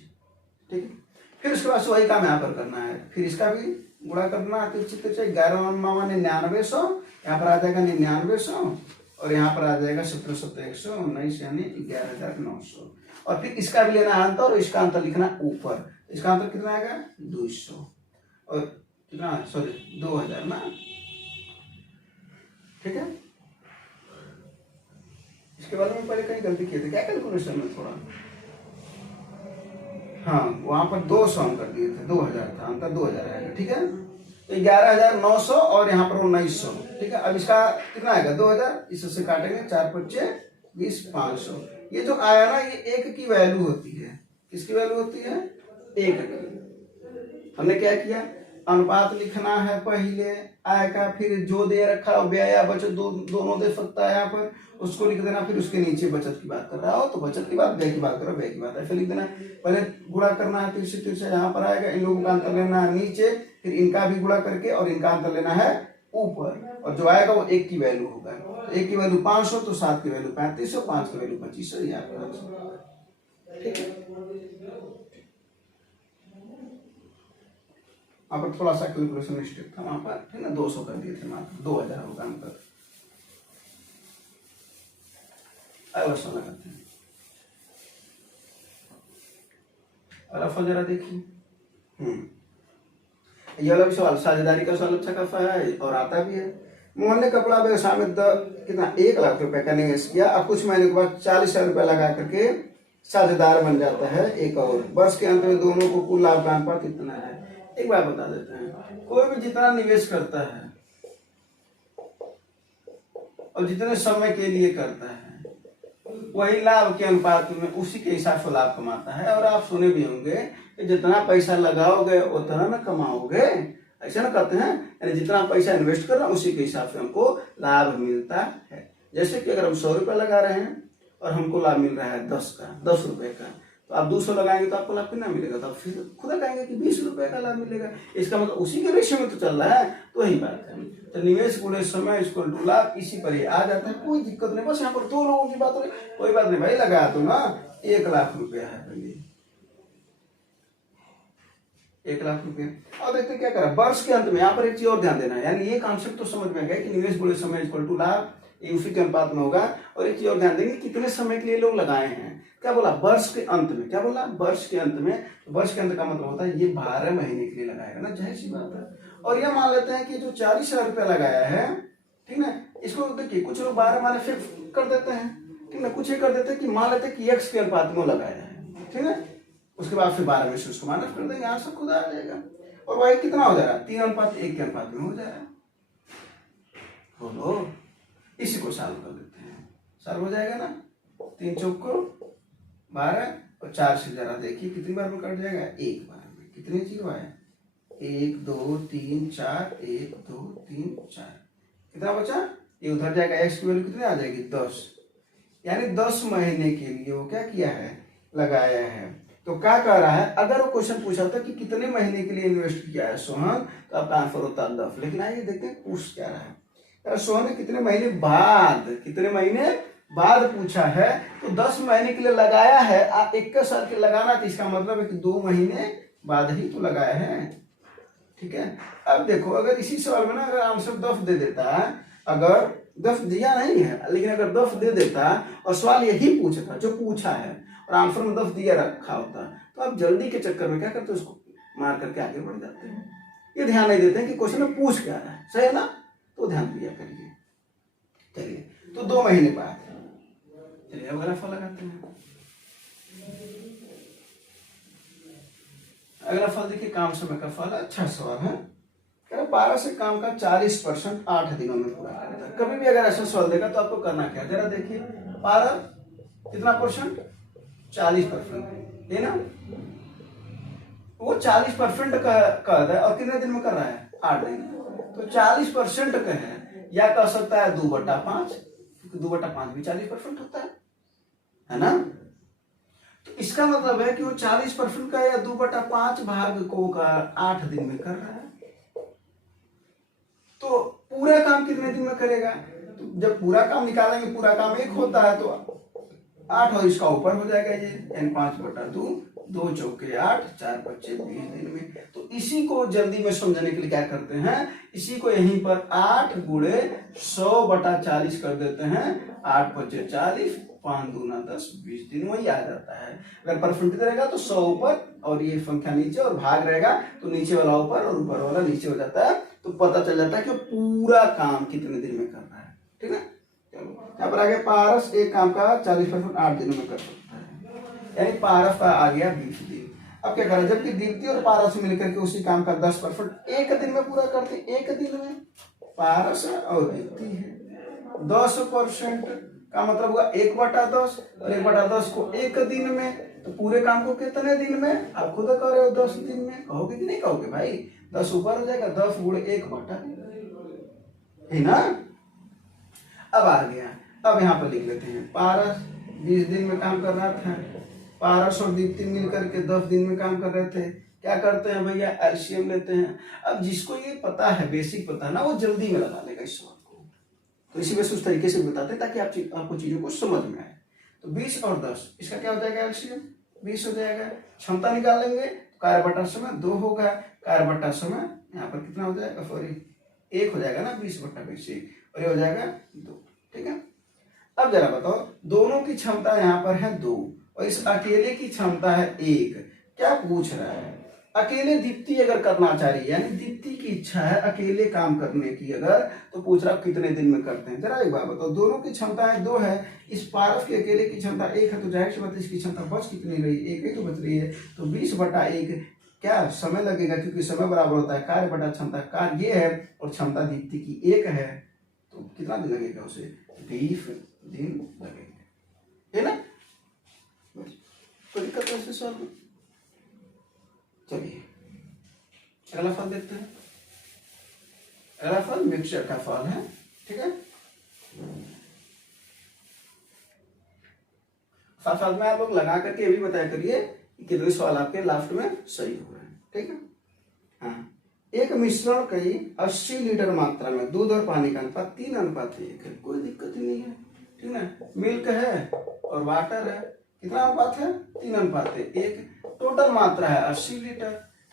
ठीक है। फिर उसके बाद वही काम यहाँ पर करना है, फिर इसका भी गुणा करना है, 11 9900, यहाँ पर आ जाएगा 9900, और यहाँ पर आ जाएगा 17 सत्ते 119 यानी 11,900, और फिर इसका भी लेना है अंतर, और इसका अंतर लिखना ऊपर। इसका अंतर कितना आएगा 200, और कितना, सॉरी 2000 ना, ठीक है। इसके बाद में पहले कहीं गलती किए थे क्या कैलकुलेशन में थोड़ा, हाँ वहां पर 200 हम कर दिए थे, 2000 था, अंतर 2000 आएगा, ठीक है। तो 11,900 और यहाँ पर 1900, ठीक है। अब इसका कितना आएगा 2000, इससे काटेंगे, 4 पच्चे 20, 500। ये जो आया ना, ये 1 की वैल्यू होती है, किसकी वैल्यू होती है, 1 की। हमने क्या किया, अनुपात लिखना है पहले आय का, फिर जो दे रखा है व्यय या बचत दोनों दे सकता है, यहाँ पर उसको लिख देना, फिर उसके नीचे बचत की बात कर रहा हो तो बचत की बात, व्यय की बात करो व्यय की बात, ऐसे लिख देना। पहले गुणा करना है, फिर से यहाँ पर आएगा, इन लोगों का अंतर लेना है नीचे, फिर इनका भी गुणा करके, और इनका अंतर लेना है ऊपर, और जो आएगा वो 1 की वैल्यू होगा। 1 की वैल्यू 500, तो 7 की वैल्यू 3500, 5 की वैल्यू 2500, ये आपका आंसर होगा, ठीक है। वहां पर थोड़ा सा कैलकुलेशन मिस्टेक था, वहां पर है ना 200 कर दिए थे, मात्र 2000 होगा अंतर। अवश्य लगाते हैं, और जरा देखिए, ये वाला भी सवाल साझेदारी का सवाल अच्छा खासा है और आता भी है। मोहन ने कपड़ा व्यवसाय में कितना 1 लाख रुपए का निवेश किया, अब कुछ महीने के बाद 40,000 रुपए लगा करके साझेदार बन जाता है एक और, वर्ष के अंत में दोनों को कुल लाभ का अनुपात कितना है। एक बार बता देते हैं, कोई भी जितना निवेश करता है और जितने समय के लिए करता है, वही लाभ के अनुपात में उसी के हिसाब से लाभ कमाता है। और आप सुने भी होंगे कि जितना पैसा लगाओगे उतना ना कमाओगे, ऐसा ना करते हैं, यानी जितना पैसा इन्वेस्ट कर रहे हैं उसी के हिसाब से हमको लाभ मिलता है। जैसे कि अगर हम 100 रुपए लगा रहे हैं और हमको लाभ मिल रहा है 10 रुपए का, तो आप 200 लगाएंगे तो आपको लाभ कितना मिलेगा, तो आप फिर खुद कहेंगे कि 20 रुपए का लाभ मिलेगा। इसका मतलब उसी के रेशियो में तो चल रहा है, तो वही बात है। तो निवेश गुणे समय इक्वल टू लाभ, इसी पर ही आ जाता है, कोई दिक्कत नहीं। बस यहाँ पर 2 लोगों की बात हो रही, कोई बात नहीं भाई, लगा दो ना, 1 लाख रुपया है पहले, 1 लाख रुपया। और देखते क्या करा, वर्ष के अंत में यहाँ पर एक चीज और ध्यान देना है, यानी ये कॉन्सेप्ट तो समझ में गया कि निवेश गुणे समय इक्वल टू लाभ, ये उसी के अनुपात में होगा। और एक चीज और ध्यान देंगे, कितने समय के लिए लोग लगाए हैं, क्या बोला, वर्ष के अंत में। क्या बोला, वर्ष के अंत में। वर्ष के अंत का मतलब होता है ये 12 महीने के लिए लगाएगा ना, जाहिर सी बात है। और ये मान लेते हैं कि जो 40,000 रुपया लगाया है, ठीक ना, इसको देखिए कुछ लोग 12 माने फिक्स कर देते हैं, ठीक ना, कुछ ये कर देते हैं कि मान लेते हैं कि x के अनुपात में लगाया है, ठीक है, उसके बाद फिर 12 में से उसको माइनस कर देंगे, आंसर खुद आ जाएगा। और वही कितना हो जा रहा है, 3:1 के अनुपात में हो जा रहा है। बोलो, इसी को सॉल्व कर लेते हैं, सॉल्व हो जाएगा ना। 3 चौक को 12 और 4 से जरा देखिए कितनी बार में कट जाएगा, एक बार में। कितने जीरो है, 1 2 3 4, 1 2 3 4, कितना बचा, ये उधर जाएगा, एक्स की वैल्यू कितनी आ जाएगी 10, यानी 10 महीने के लिए वो क्या किया है, लगाया है। तो क्या कह रहा है, अगर वो क्वेश्चन पूछा होता कि कितने महीने के लिए इन्वेस्ट किया है सोहन, तो आपका आंसर होता 10। लेकिन आइए देखते हैं पूछ क्या रहा है। सोहन ने कितने महीने बाद पूछा है, तो 10 महीने के लिए लगाया है। 21 साल के लगाना, तो इसका मतलब है कि 2 महीने बाद ही तो लगाया है। ठीक है, अब देखो, अगर इसी सवाल में ना अगर आंसर 10 दे देता है, अगर 10 दिया नहीं है लेकिन अगर 10 दे देता और सवाल यही पूछता जो पूछा है और आंसर में 10 दिया रखा होता, तो आप जल्दी के चक्कर में क्या करते, उसको मार करके आगे बढ़ जाते हैं। ये ध्यान नहीं देते हैं कि क्वेश्चन में पूछ क्या रहा है, सही है ना, तो ध्यान दिया करिए। चलिए, तो 2 महीने बाद, चलिए अब ग्राफ लगाते हैं। अगला फल देखिए, काम समय का फल। अच्छा सवाल है, 12 से काम का 40% 8 दिनों में पूरा करता है। कभी भी अगर ऐसा सवाल देगा तो आपको करना क्या, जरा देखिए, 12 कितना परसेंट, 40% है ना, वो 40% का है और कितने दिन में कर रहा है, 8 दिन। तो 40% का है, या कह सकता है 2/5, क्योंकि 2/5 भी 40% होता है ना। तो इसका मतलब है कि वो 40% का या 2/5 भाग को का 8 दिन में कर रहा है। तो पूरा काम कितने दिन में करेगा, तो जब पूरा काम निकालेंगे, पूरा काम 1 होता है, तो 8 और इसका ऊपर हो जाएगा ये, यानी 5/2, 2 चौके 8, 4 25 20 दिन में। तो इसी को जल्दी में समझने के लिए क्या करते हैं, इसी को यहीं पर 8 गुणे 100/40 कर देते हैं। 8 5 40, 5 दूना 10, 20 दिन वही आ जाता है। अगर परसेंटेज रहेगा तो 100 ऊपर और ये संख्या नीचे, और भाग रहेगा तो नीचे वाला ऊपर और ऊपर वाला नीचे हो जाता है। तो पता चल जाता है कि पूरा काम कितने दिन में कर रहा है। ठीक है, चलो यहाँ पर आगे, पारस एक काम का 40% 8 दिनों में कर सकता है, यानी पारस का आ गया 20 दिन। अब क्या करें, जबकि दीप्ति और पारस मिलकर के उसी काम का 10% 1 दिन में पूरा करते हैं। 1 दिन में पारस और दीप्ति है, 10% का मतलब हुआ 1/10, और 1/10 को 1 दिन में, तो पूरे काम को कितने दिन में, आप खुद कर रहे हो 10 दिन में। कहोगे कि नहीं कहोगे भाई, 10 ऊपर हो जाएगा, 10 गुणे 1/, है ना। अब आ गया, अब यहाँ पर लिख लेते हैं, पारस 20 दिन में काम कर रहा था, पारस और दीप्ति मिलकर के 10 दिन में काम कर रहे थे। क्या करते हैं भैया, एलसीएम लेते हैं। अब जिसको ये पता है, बेसिक पता है ना, वो जल्दी में लगा लेगा इस सवाल को। तो इसी वजह से उस तरीके से बताते हैं ताकि आपको चीजों को समझ में आए। तो 20 और 10, इसका क्या हो जाएगा, एलसीएम 20 हो जाएगा। क्षमता निकाल लेंगे, कार्य बटा समय 2 होगा, कार्य बटा समय यहाँ पर कितना हो जाएगा, सॉरी 1 हो जाएगा ना, 20/20, और ये हो जाएगा 2। ठीक है, अब जरा बताओ, दोनों की क्षमता यहाँ पर है 2 और इस अकेले की क्षमता है 1। क्या पूछ रहा है, अकेले दीप्ति अगर करना चाह रही है, यानी दीप्ति की इच्छा है अकेले काम करने की अगर, तो पूछ रहा कितने दिन में करते हैं। जरा एक बात बताओ, दोनों की क्षमता है 2 है, इस पारस की अकेले की क्षमता 1 है, तो जाहिर सी बात है इसकी क्षमता बच कितनी रही, 1 ही तो बच रही है। तो 20/1 क्या समय लगेगा, क्योंकि समय बराबर होता है कार्य बटा क्षमता। कार्य ये है और क्षमता दीप्ति की 1 है, तो कितना दिन लगेगा उसे, 20 दिन लगेगा, है ना। कोई दिक्कत है सवाल में। चलिए अगला फल देखते हैं। अगला फल मिक्सचर का फल है। ठीक है, साथ साथ में आप लोग लगा करके ये भी बताया करिए कि कितने सवाल आपके लास्ट में सही हो रहे हैं। ठीक है, हाँ, एक मिश्रण कई 80 लीटर मात्रा में दूध और पानी का अनुपात 3:1 है, कोई दिक्कत ही नहीं है। ठीक है, मिल्क है और वाटर है, कितना अनुपात है, 3:1। टोटल मात्रा है 80 लीटर।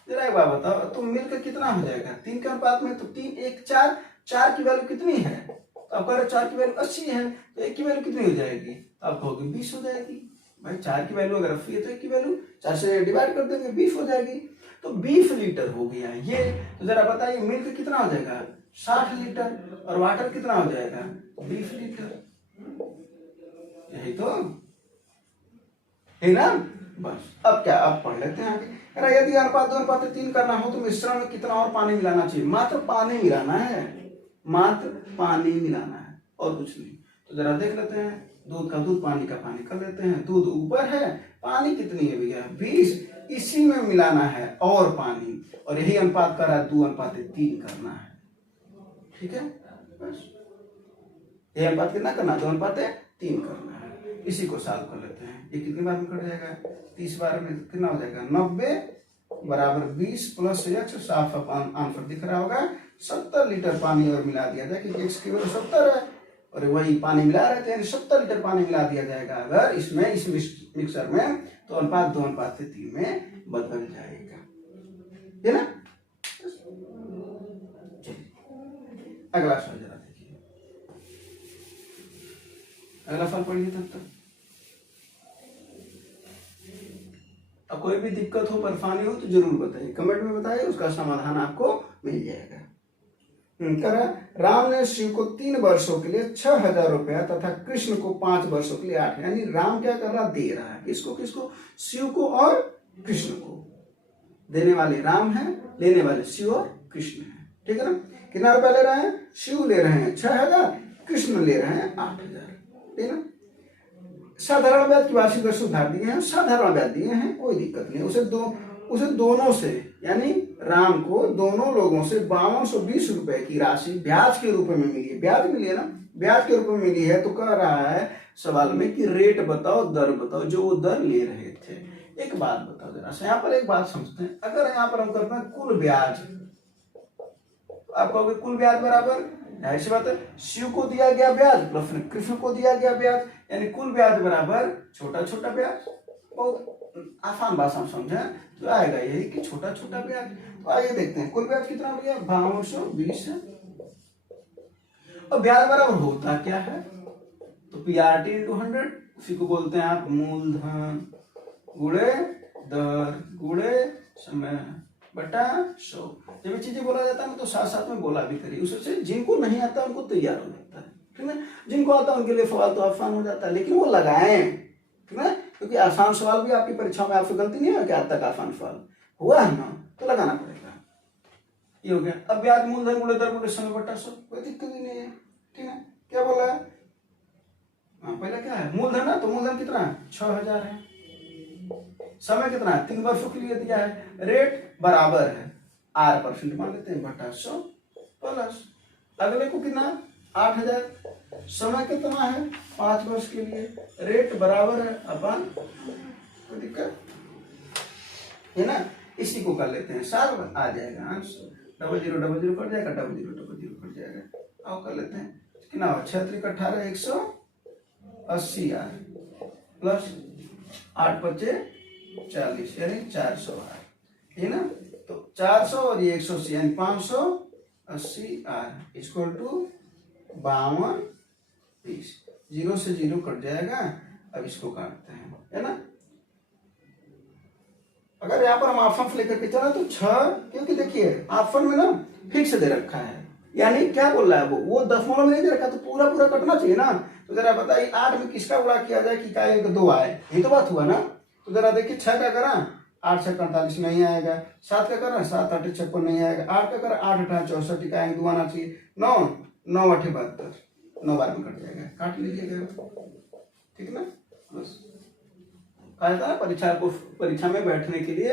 जरा एक बात बताओ, तो मिल्क कितना हो जाएगा, 3 के अनुपात में, तो 3 1 4, 4 की वैल्यू कितनी है, तो आप कह रहे 4 की वैल्यू 80 है, तो 1 की वैल्यू कितनी हो जाएगी, तो आप कहोगे 20 हो जाएगी। भाई 4 की वैल्यू अगर 80 है तो 1 की वैल्यू 4 से डिवाइड कर देंगे, 20 हो जाएगी। तो 20 लीटर हो गया ये। तो जरा बताइए मिल्क कितना हो जाएगा, 60 लीटर, और वाटर कितना हो जाएगा, 20 लीटर। यही तो है ना। बस अब क्या, अब पढ़ लेते हैं आगे। अरे यदि अनुपात 2:3 करना हो तो मिश्रण में कितना और पानी मिलाना चाहिए? मात्र पानी मिलाना है, मात्र पानी मिलाना है और कुछ नहीं। तो जरा देख लेते हैं, दूध का दूध, पानी का पानी कर लेते हैं। दूध ऊपर है, पानी कितनी है भैया? 20, इसी में मिलाना है और पानी, और यही अनुपात कर रहा है 2:3 करना है। ठीक है, बस ये अनुपात कितना करना? 2:3 करना है। इसी को सॉल्व कर लेते हैं। ये कितनी बार में कट जाएगा? 30 बार में कितना हो जाएगा? 90 बराबर 20 प्लस x, साफ आंसर दिख रहा होगा। 70 लीटर पानी और मिला दिया जाए, क्योंकि x की वैल्यू 70 है और वही पानी मिला रहे थे, यानी 70 लीटर पानी मिला दिया जाएगा अगर इसमें, इस मिक्सर में, तो अनुपात 2:3 में बदल जाएगा, है ना। अगला सवाल जरा देखिए, अगला सवाल पढ़िए तब तक। अब कोई भी दिक्कत हो, परेशानी हो तो जरूर बताइए, कमेंट में बताइए, उसका समाधान आपको मिल जाएगा। करा, राम ने शिव को 3 वर्षों के लिए 6,000 रुपया तथा कृष्ण को 5 वर्षों के लिए 8, यानी राम क्या कर रहा? दे रहा है। किसको किसको? शिव को और कृष्ण को। देने वाले राम है, लेने वाले शिव और कृष्ण है। ठीक है ना। कितना रुपया ले रहे हैं? शिव ले रहे हैं 6,000, कृष्ण ले रहे हैं 8,000। ठीक है ना। साधारण ब्याज की वार्षिक दर से उधार दिए हैं, साधारण ब्याज दिए हैं, कोई दिक्कत नहीं। उसे दोनों से, यानी राम को दोनों लोगों से 5220 रुपए की राशि ब्याज के रूप में मिली है। ब्याज मिली है ना, ब्याज के रूप में मिली है। तो कह रहा है सवाल में कि रेट बताओ, दर बताओ, जो वो दर ले रहे थे। एक बात बताओ जरा सा, यहाँ पर एक बात समझते हैं। अगर यहाँ पर हम करते हैं कुल ब्याज, आप कहोगे कुल ब्याज बराबर, ऐसी बात है, शिव को दिया गया ब्याज प्लस कृष्ण को दिया गया ब्याज, यानी कुल ब्याज बराबर छोटा छोटा ब्याज। बहुत आसान भाषा में समझे तो आएगा यही कि छोटा छोटा ब्याज। तो आइए देखते हैं कुल ब्याज कितना हो गया? 5220 है। और ब्याज बराबर होता क्या है? तो PRT इंटू 100, उसी को बोलते हैं आप मूलधन गुणे दर गुणे समय बटा 100। जब ये चीजें बोला जाता है ना तो साथ साथ में बोला भी करिए, उससे जिनको नहीं आता उनको तैयार हो जाता है। ठीक है, जिनको आता है उनके लिए सवाल तो आसान हो जाता है, लेकिन वो लगाएं, ठीक है, क्योंकि आसान सवाल भी आपकी परीक्षा में आपसे गलती नहीं है कि आज तक आसान सवाल हुआ है ना, तो लगाना पड़ेगा। ये हो गया। अब ब्याज मूलधन गुणे दर गुणे समय बटा 100, कोई दिक्कत ही नहीं है। ठीक है, क्या बोला है? पहले क्या है? मूलधन है, तो मूलधन कितना है? 6,000 है। समय कितना है? 3 वर्षों के लिए दिया है। रेट बराबर है R% मान लेते हैं बटा 100 प्लस अगले को कितना? 8,000। समय कितना है? 5 वर्ष के लिए। रेट बराबर है अपन, कोई दिक्कत है ना। इसी को कर लेते हैं, साल आ जाएगा आंसर। 0000 कट जाएगा, 0000 कट जाएगा। आओ कर लेते हैं, कितना हो? 6 18 180 R प्लस 8 बचे 40, यानी 400 R, है ना। तो 400 और ये 180 यानी 580 R इक्वल टू 5220। 0 से 0 कट जाएगा। अब इसको काटते हैं, है ना। अगर यहाँ पर हम ऑप्शन लेकर के चला तो 6, क्योंकि देखिए ऑप्शन में ना फिक्स दे रखा है, यानी क्या बोल रहा है वो दशमलव में नहीं दे रखा, तो पूरा पूरा कटना चाहिए ना। तो जरा बताइए 8 में किसका गुणा किया जाए कि क्या 2 आए? यही तो बात हुआ ना। तो जरा देखिए 6 का करा 8 6 48 नहीं आएगा, 7 का करा 7 8 56 नहीं आएगा, 8 का करा 8 8 64 का 2 आना चाहिए, 9 9 8 72, 9 बार में कट जाएगा, काट लीजिएगा। ठीक है ना। बस कहा था परीक्षा में बैठने के लिए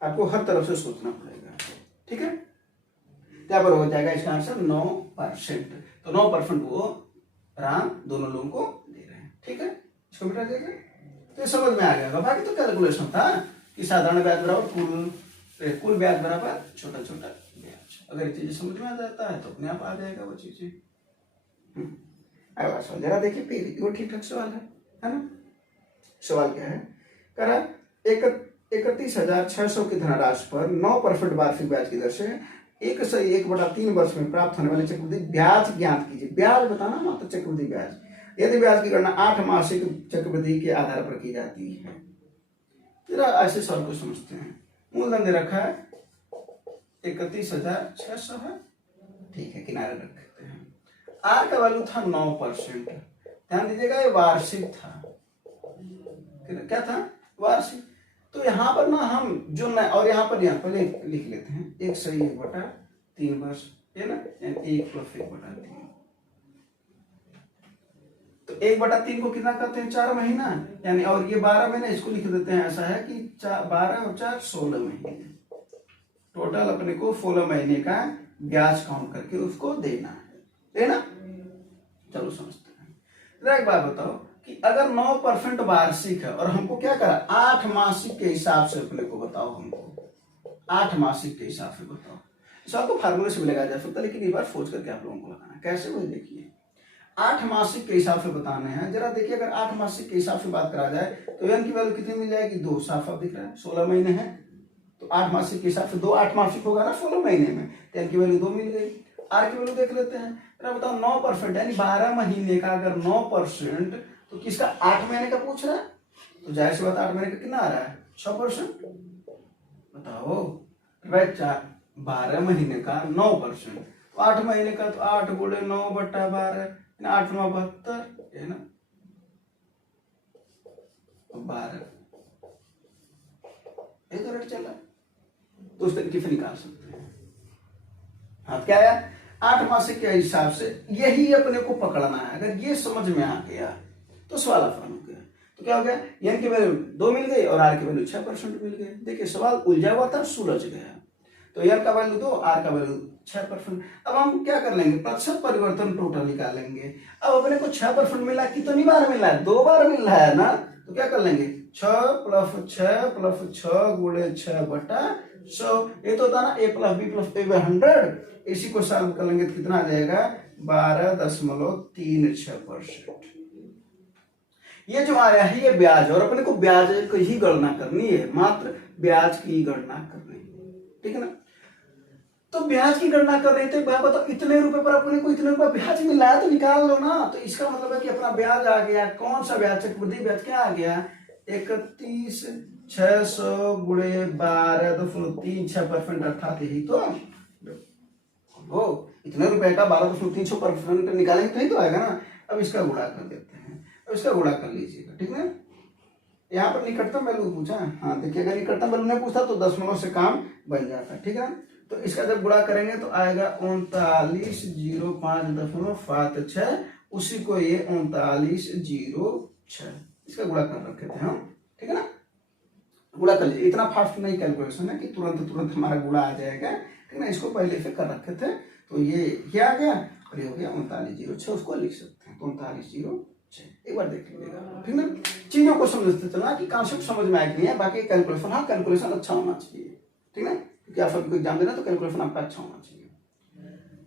आपको हर तरफ से सोचना पड़ेगा। ठीक है, क्या पर हो जाएगा इसका आंसर 9%। तो 9% वो राम दोनों लोगों को दे रहे हैं। ठीक है, इसको मिटा देगा तो समझ में आ गया। बाकी तो कैलकुलेशन था कि साधारण ब्याज बराबर कुल ब्याज बराबर छोटा छोटा ब्याज। अगर ये चीजें समझ में आ जाता है तो अपने आप आ जाएगा वो चीजें। अगला सवाल जरा देखिए, फिर वो ठीक ठाक सवाल है ना। सवाल क्या है? करा 31,600 की धनराशि पर 9% वार्षिक ब्याज की दर से 1/3 वर्ष में प्राप्त होने वाले चक्रवृद्धि ब्याज ज्ञात कीजिए। ब्याज बताना, मात्र चक्रवृद्धि ब्याज। यदि ब्याज की गणना 8 मासिक चक्रवृद्धि के आधार पर की जाती है। जरा ऐसे सवाल को समझते हैं। मूलधन दे रखा है 31,600 है, ठीक है, किनारे रख देते हैं। आर का वैल्यू था 9%। ध्यान दीजिएगा ये वार्षिक था, क्या था? वार्षिक। तो यहाँ पर ना हम जो न और यहाँ पर पहले लिख लेते हैं 1/3 वर्ष, है ना, 1+1/3। तो 1/3 को कितना करते हैं 4 महीना, यानी और ये 12 महीने, इसको लिख देते हैं ऐसा है कि 12 और 4 16 महीने। टोटल अपने को 16 महीने का ब्याज काउंट करके उसको देना है ना। चलो समझते हैं। एक बात बताओ कि अगर 9% वार्षिक है और हमको क्या करा 8 मासिक के हिसाब से अपने को बताओ, हमको 8 मासिक के हिसाब से बताओ। इस आपको फार्मूले से भी लगाया जा सकता है, लेकिन एक बार सोच करके आप लोगों को लगाना कैसे, वो देखिए 8 मासिक के हिसाब से बताने हैं। जरा देखिए अगर 8 मासिक के हिसाब से बात करा जाए तो एन की वैल्यू कितनी मिल जाएगी 2, साफ साफ दिख रहा है 16 महीने है तो 8 मासिक के हिसाब से 2 8 मासिक होगा ना 16 महीने में, तो एन की वैल्यू 2 मिल गई। आर की वैल्यू देख लेते हैं, बताओ 9% यानी 12 महीने का अगर 9%, तो किसका 8 महीने का पूछ रहा है, तो जाहिर सी बात 8 महीने का कितना आ रहा है 6%। बताओ भाई 12 महीने का 9%, तो 8 महीने का तो 8 गुणे 9/12, 8 9 72 है ना, 12 एक रेट चला, तो उस तरीके से निकाल सकते हैं। हाँ क्या है 8 मासिक के हिसाब से यही अपने को पकड़ना है। अगर ये समझ में आ गया तो सवाल आसान हो गया। तो क्या हो गया, एन की वैल्यू 2 मिल गई और आर की वैल्यू 6% मिल गई। देखिए सवाल उलझा हुआ था, सुलझ गया। तो एन का वैल्यू 2, आर का वैल्यू 6%। अब हम क्या कर लेंगे, प्रतिशत परिवर्तन टोटल निकालेंगे। अब अपने को 6% मिला, कितनी बार मिला है 2 बार मिल रहा है ना, तो क्या कर लेंगे 6 + 6 + 6 गुणे 6/100। ये तो होता ना a + b + a 100। इसी को सॉल्व कर लेंगे तो कितना आ जाएगा 12.36%। ये जो आया है ये ब्याज, और अपने को ब्याज की ही गणना करनी है, मात्र ब्याज की गणना करनी है, ठीक है ना। तो ब्याज की गणना कर रहे थे, बताओ इतने रुपए पर अपने को इतने रुपए ब्याज मिला है तो निकाल लो ना। तो इसका मतलब है कि अपना ब्याज आ गया, कौन सा ब्याज, चक्रवृद्धि ब्याज क्या आ गया 31,600 गुणे 12.36 6%, अर्थात यही तो वो इतने रुपए का 12.36% निकालेंगे तो ही तो आएगा ना। अब इसका गुणा कर देते हैं, अब इसका गुणा कर लीजिएगा, ठीक है। यहाँ पर निकटतम वैल्यू पूछा, हाँ देखिए अगर निकटतम वैल्यू ने पूछा तो दशमलव से काम बन जाता है, ठीक है। तो इसका जब गुणा करेंगे तो आएगा 39,05.56, उसी को ये 39,06 इसका गुणा कर रखे थे हम, ठीक है ना। गुणा कर लीजिए, इतना फास्ट नहीं कैलकुलेशन है कि तुरंत हमारा गुणा आ जाएगा, ठीक है ना। इसको पहले से कर रखे थे, तो ये आ गया और ये हो गया 39,06, उसको लिख सकते हैं 39,06। एक बार देख लीजिएगा, ठीक है। चीजों को समझते चलना कि कॉन्सेप्ट समझ में आया कि नहीं है, बाकी कैलकुलेशन, हाँ कैलकुलेशन अच्छा होना चाहिए, ठीक है, क्योंकि आप सबको एग्जाम देना तो कैलकुलेशन आपका अच्छा होना चाहिए।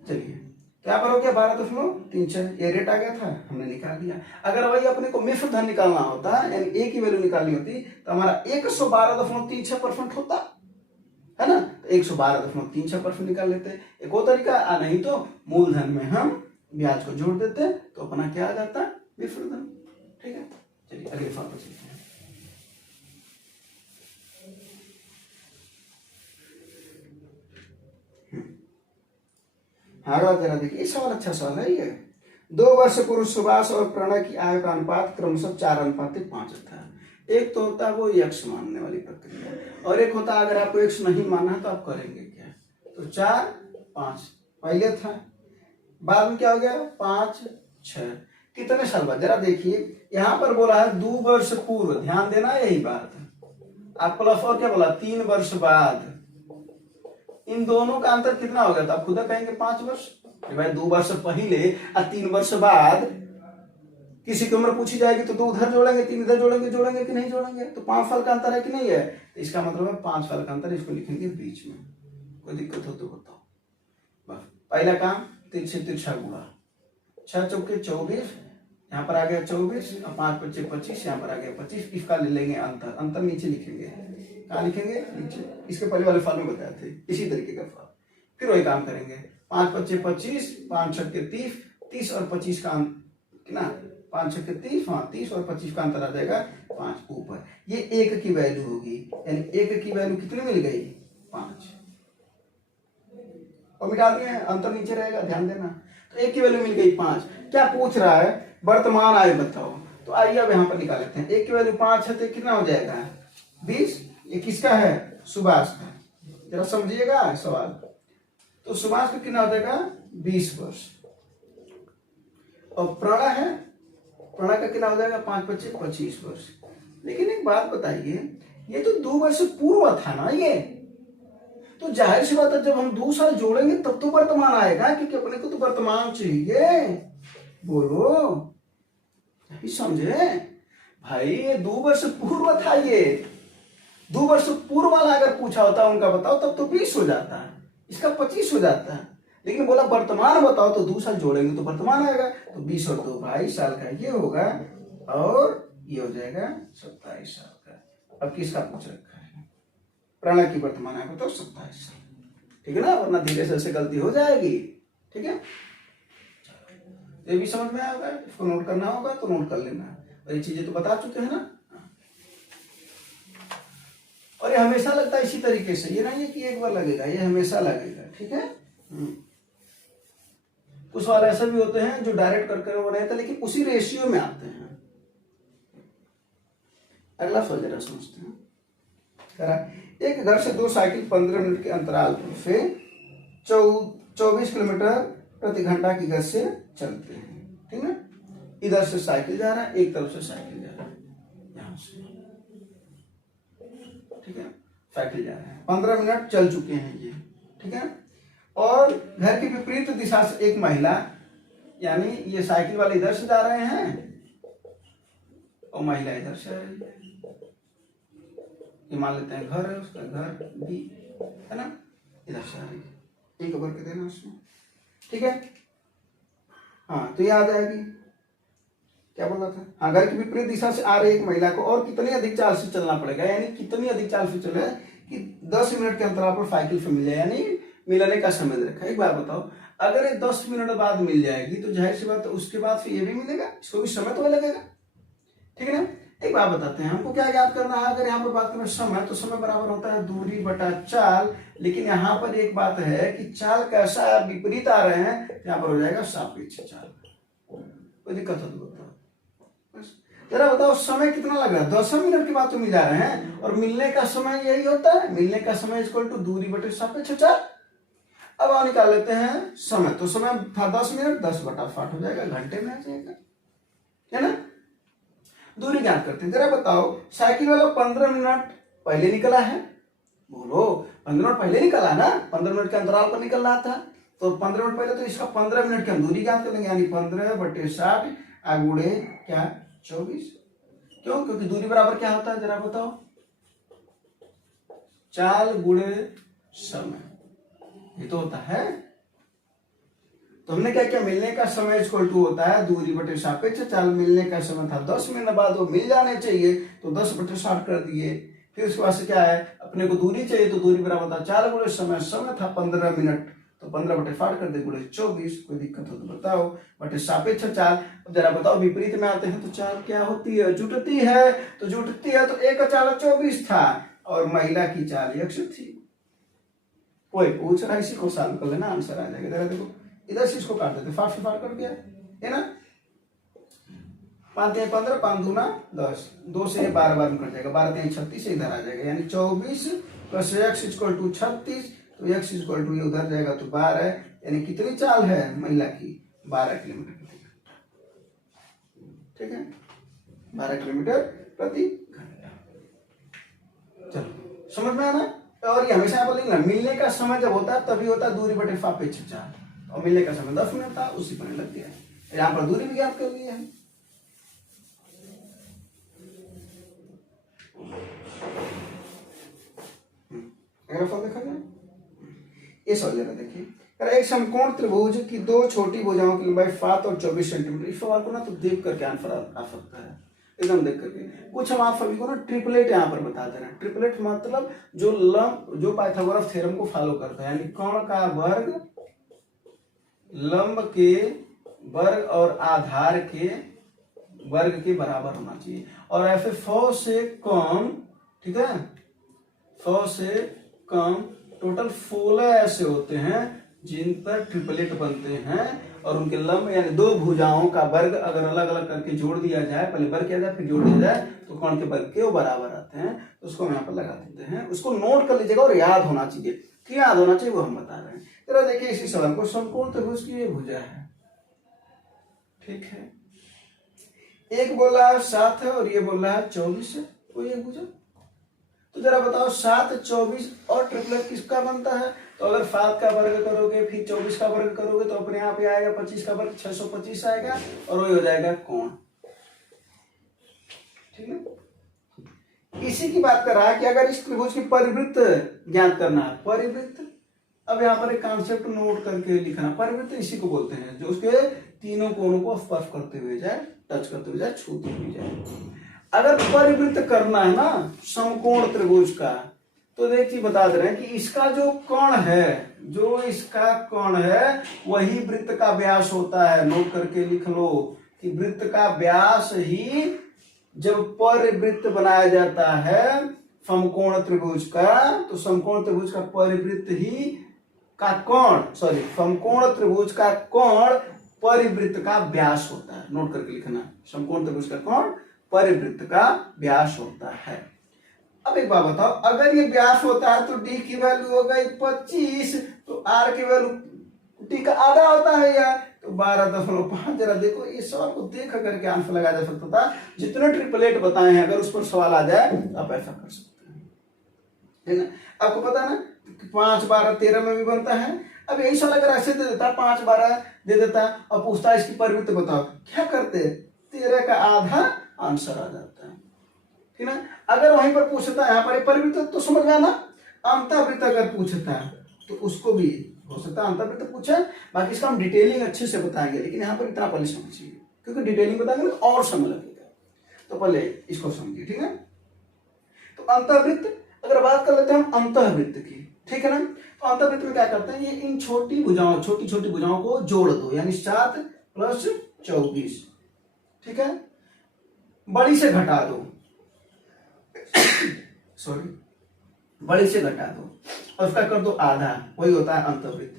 चलिए क्या पर हो गया 12.36, ये रेट आ गया था, हमने निकाल दिया। अगर वही अपने को मिश्र धन निकालना होता, यानी ए की वैल्यू निकालनी होती, तो हमारा 112.36% होता है ना। तो 112.36% निकाल लेते, एक और तरीका, नहीं तो मूलधन में हम ब्याज को जोड़ देते, तो अपना क्या आ जाता मिश्र धन, ठीक है। चलिए अगले सवाल पर चलते हैं। हाँ जरा देखिए, इस सवाल अच्छा सवाल है ये। 2 वर्ष पूर्व सुभाष और प्रणय की आय का अनुपात क्रमशः 4:5 था। एक तो होता है वो x मानने वाली प्रक्रिया, और एक होता है अगर आपको x नहीं मानना है तो आप करेंगे क्या, तो 4 5 पहले था, बाद में क्या हो गया 5 6, कितने साल बाद, जरा देखिए यहाँ पर बोला है 2 वर्ष पूर्व, ध्यान देना यही बात है। आप प्लस और क्या बोला 3 वर्ष बाद, इन दोनों का अंतर कितना हो गया था, आप खुद कहेंगे 5 वर्ष। भाई 2 वर्ष पहले और 3 वर्ष बाद किसी की उम्र पूछी जाएगी तो 2 उधर जोड़ेंगे 3 इधर जोड़ेंगे कि नहीं जोड़ेंगे, तो 5 साल का अंतर है कि नहीं है, तो इसका मतलब है 5 साल का अंतर, इसको लिखेंगे बीच में। कोई दिक्कत हो तो बताओ। बस पहला काम तिरछे तिरछा गुणा, 6 चौके 24, यहाँ पर आ गया 24 और 5 5 25, यहाँ पर आ गया 25, इसका ले लेंगे अंतर, अंतर नीचे लिखेंगे, कहाँ लिखेंगे नीचे, इसके पहले वाले फॉर्म में बताए थे इसी तरीके का फॉर्म। फिर वही काम करेंगे, 5 5 25, 5 6 30, 30 और 25 का कितना 5 6 30, हाँ 30 और 25 का अंतर आ जाएगा 5 ऊपर, ये 1 की वैल्यू होगी, यानी 1 की वैल्यू कितनी मिल गई 5, और मिटा दिए अंतर नीचे रहेगा, ध्यान देना। तो 1 की वैल्यू मिल गई 5। क्या पूछ रहा है वर्तमान आय बताओ, तो आइए अब यहाँ पर निकाल लेते हैं। 1 की वैल्यू 5 है तो कितना हो जाएगा 20। ये किसका है? सुभाष का। जरा समझिएगा सवाल। तो सुभाष का कितना हो जाएगा? 20 वर्ष। और प्रणय है, प्रणय का कितना हो जाएगा? 5 25 25 वर्ष। लेकिन एक बात बताइए, ये तो 2 वर्ष पूर्व था ना ये, तो जाहिर सी बात है जब हम 2 साल जोड़ेंगे तब तो वर्तमान आएगा, क्योंकि अपने को तो वर्तमान चाहिए। बोलो, अभी समझे भाई? ये 2 वर्ष पूर्व था, ये 2 वर्ष पूर्व वाला अगर पूछा होता उनका बताओ तब तो 20 हो जाता है, इसका 25 हो जाता है। लेकिन बोला वर्तमान बताओ तो 2 साल जोड़ेंगे तो वर्तमान आएगा, तो 20 और 2 22 साल का ये होगा, और ये हो जाएगा 27 साल का। अब किसका पूछ रखा है? प्रणय की वर्तमान आएगा तो 27 साल, ठीक है ना? वरना धीरे से ऐसे गलती हो जाएगी, ठीक है? ये भी समझ में आएगा, इसको नोट करना होगा तो नोट कर लेना। और ये चीजें तो बता चुके हैं ना। और ये हमेशा लगता है इसी तरीके से, ये नहीं है कि एक बार लगेगा, ये हमेशा लगेगा, ठीक है? कुछ सवाल ऐसे भी होते हैं जो डायरेक्ट करके वो रहते हैं, लेकिन उसी रेशियो में आते हैं। अगला सवाल जरा समझते हैं। एक घर से 2 साइकिल 15 मिनट के अंतराल पे 24 किलोमीटर प्रति घंटा की गति से चलते हैं, ठीक है? इधर से साइकिल जा रहा है, एक तरफ से साइकिल जा रहा है, यहां से, ठीक है? साइकिल जा रहा है, 15 मिनट चल चुके हैं ये, ठीक है? और घर की विपरीत दिशा से एक महिला, यानी ये साइकिल वाले इधर से जा रहे हैं और महिला इधर से आ रही है। ये मान लेते हैं घर है, उसका घर भी है ना, इधर से आ रही है, एक ओवर के देना उसमें, ठीक है? हाँ, तो ये आ जाएगी। क्या बोल रहा था? हाँ, घर की विपरीत दिशा से आ रही एक महिला को और कितनी अधिक चाल से चलना पड़ेगा, यानी कितनी अधिक चाल से चले कि 10 मिनट के अंतराल पर साइकिल से मिल जाए, यानी मिलने का समय दे रखा है। एक बार बताओ, अगर ये 10 मिनट बाद मिल जाएगी तो जाहिर सी बात है उसके बाद फिर ये भी मिलेगा, इसको भी समय तो लगेगा, ठीक है ना? एक बात बताते हैं, हमको क्या याद करना है? अगर यहाँ पर बात करें समय, तो समय बराबर होता है दूरी बटा चाल। लेकिन यहाँ पर एक बात है कि चाल कैसा विपरीत आ रहे हैं, यहाँ पर हो जाएगा सापेक्ष चाल। कोई दिक्कत हो तो बताओ, जरा बताओ समय कितना लगा? 10 मिनट के बाद तो मिल जा रहे हैं, और मिलने का समय यही होता है, मिलने का समय इक्वल टू दूरी बटे सापेक्ष चाल। अब आप निकाल लेते हैं समय, तो समय था 10 मिनट, 10 बटा 60 हो जाएगा, घंटे में आ जाएगा, है ना? दूरी ज्ञात करते हैं। जरा बताओ, साइकिल वाला 15 मिनट पहले निकला है, बोलो 15 मिनट पहले निकला ना, 15 मिनट के अंतराल पर निकल रहा था, तो 15 मिनट पहले, तो इसका 15 मिनट की हम दूरी ज्ञात कर लेंगे, यानी 15 बटे 60 गुणे क्या 24। क्यों? क्योंकि दूरी बराबर क्या होता है, जरा बताओ? चाल गुणे समय, ये तो होता है। तो हमने क्या किया, मिलने का समय इक्वल टू होता है दूरी बटे सापेक्ष चाल। मिलने का समय था 10 मिनट बाद, वो मिल जाने चाहिए, तो 10 बटे 60 कर दिए। फिर उसके बाद से क्या है, अपने को दूरी चाहिए, तो दूरी बराबर था चाल गुणे समय, समय था 15 मिनट, तो 15 बटे 60 कर दे गुणे 24। कोई दिक्कत हो तो बताओ, बटे सापेक्ष चाल। अब जरा बताओ, विपरीत में आते हैं तो चाल क्या होती है, जुटती है। तो जुटती है तो एक का चाल 24 था और महिला की चाल 1 थी। कोई पूछ रहा है, इसी को सॉल्व कर लेना, आंसर आ जाएगा। जरा देखो, इधर से इसको काट देते, 5 से 5 कर दिया, है ना? 5 3 15, 5 दूना 10, 2 से 12 बार में कट जाएगा, 12 3 36 से इधर आ जाएगा, यानी 24 प्लस x इक्वल टू 36, तो x इक्वल टू ये उधर जाएगा तो 12, यानी कितनी चाल है महिला की, 12 किलोमीटर प्रति घंटा, ठीक है? 12 किलोमीटर प्रति घंटा। चलो, समझ में आना? और ये हमेशा बोलेंगे ना, मिलने का समय जब होता है तभी होता है दूरी बटे सापेक्ष चाल, और मिलने का समय 10 मिनट था, उसी पर लग गया। यहाँ पर दूरी भी ज्ञात कर ली है। देखा जाए, ये सवाल जरा देखिए, एक समकोण त्रिभुज की 2 छोटी भुजाओं की लंबाई 7 और 24 सेंटीमीटर। इस सवाल को ना तो देख करके आंसर आ सकता है, एकदम देख करके। कुछ हम आप सभी को ना ट्रिपलेट यहाँ पर बता दे रहे हैं। ट्रिपलेट मतलब जो पाइथागोरस थ्योरम को फॉलो करता है, यानी कोण का वर्ग, लंब के वर्ग और आधार के वर्ग के बराबर होना चाहिए। और ऐसे 100 से कम, ठीक है, 100 से कम टोटल 16 ऐसे होते हैं जिन पर ट्रिपलेट बनते हैं और उनके लंब यानी दो भुजाओं का वर्ग अगर अलग अलग करके जोड़ दिया जाए, पहले वर्ग किया जाए फिर जोड़ दिया जाए, तो कौन के वर्ग के वो बराबर आते हैं। तो उसको हम यहाँ पर लगा देते हैं, उसको नोट कर लीजिएगा और याद होना चाहिए। क्या याद होना चाहिए वो हम बता रहे हैं। जरा देखिए इसी सवाल को, समकोण त्रिभुज की ये भुजा है, ठीक है, एक बोला 7 है और ये बोला 24 है, तो ये भुजा। तो जरा बताओ 7, 24 और ट्रिपलेट किसका बनता है। तो अगर 7 का वर्ग करोगे फिर 24 का वर्ग करोगे तो अपने आप ही आएगा 25 का वर्ग, 625 आएगा और वही हो जाएगा कोण, ठीक है। इसी की बात कर रहा है कि अगर इस त्रिभुज की परिवृत्त ज्ञात करना है, परिवृत्त, अब यहाँ पर एक कॉन्सेप्ट नोट करके लिखना, परिवृत्त इसी को बोलते हैं जो उसके तीनों कोणों को स्पर्श करते हुए जाए, टच करते हुए जाए, छूते हुए जाए। अगर परिवृत्त करना है ना समकोण त्रिभुज का, तो देखिए बता दे रहे हैं कि इसका जो कोण है, जो इसका कोण है वही वृत्त का व्यास होता है। नोट करके लिख लो कि वृत्त का व्यास ही जब परिवृत्त बनाया जाता है समकोण त्रिभुज का, तो समकोण त्रिभुज का परिवृत्त ही का कोण, सॉरी, समकोण त्रिभुज का कोण परिवृत्त का व्यास होता है। नोट करके लिखना, समकोण त्रिभुज का कोण परिवृत्त का व्यास होता है। अब एक बात बताओ, अगर ये व्यास होता है तो डी की वैल्यू हो गई 25, तो आर की वैल्यू डी का आधा होता है यार, तो 12.5। जरा देखो इस सवाल को देख करके आंसर लगाया जा सकता था। जितने ट्रिपलेट बताए हैं अगर उस पर सवाल आ जाए तो आप ऐसा कर सकते हैं, है ना। आपको पता है ना 5, 12, 13 में भी बनता है। अब यही सवाल अगर ऐसे दे देता 5, 12 दे देता और पूछता इसकी परिवृत्त बताओ, क्या करते, 13 का आधा आंसर आ जाता है, ठीक है। अगर वहीं पर पूछता है यहाँ पर परिवृत्त तो समझ में आना, अंतःवृत्त अगर पूछता है तो उसको भी हो सकता है अंतःवृत्त पूछे, बाकी इसका हम डिटेलिंग अच्छे से बताएंगे, लेकिन यहाँ पर इतना पहले समझिए क्योंकि डिटेलिंग बताएंगे तो और समय लगेगा, तो पहले इसको समझिए, ठीक है। तो अंतःवृत्त अगर बात कर लेते हैं हम अंतःवृत्त की, ठीक है ना। तो अंतःवृत्त में क्या करते हैं, ये इन छोटी भुजाओं, छोटी छोटी भुजाओं को जोड़ दो, यानी 7 + 24, ठीक है, बड़ी से घटा दो सॉरी, बड़ी से घटा दो और उसका कर दो आधा, वही होता है अंतःवृत्त।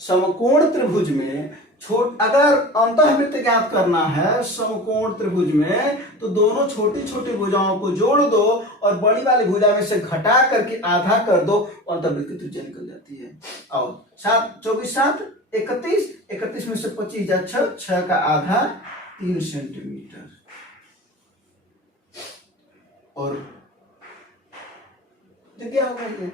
समकोण त्रिभुज में अगर अंतःवृत्त ज्ञात करना है समकोण त्रिभुज में, तो दोनों छोटी छोटी भुजाओं को जोड़ दो और बड़ी वाली भुजा में से घटा करके आधा कर दो, अंतःवृत्त की त्रिज्या निकल जाती है। और 7, 24, 7, 31, 31 में से 25 जा 6, 6 का आधा 3 सेंटीमीटर। और क्या होगा ये,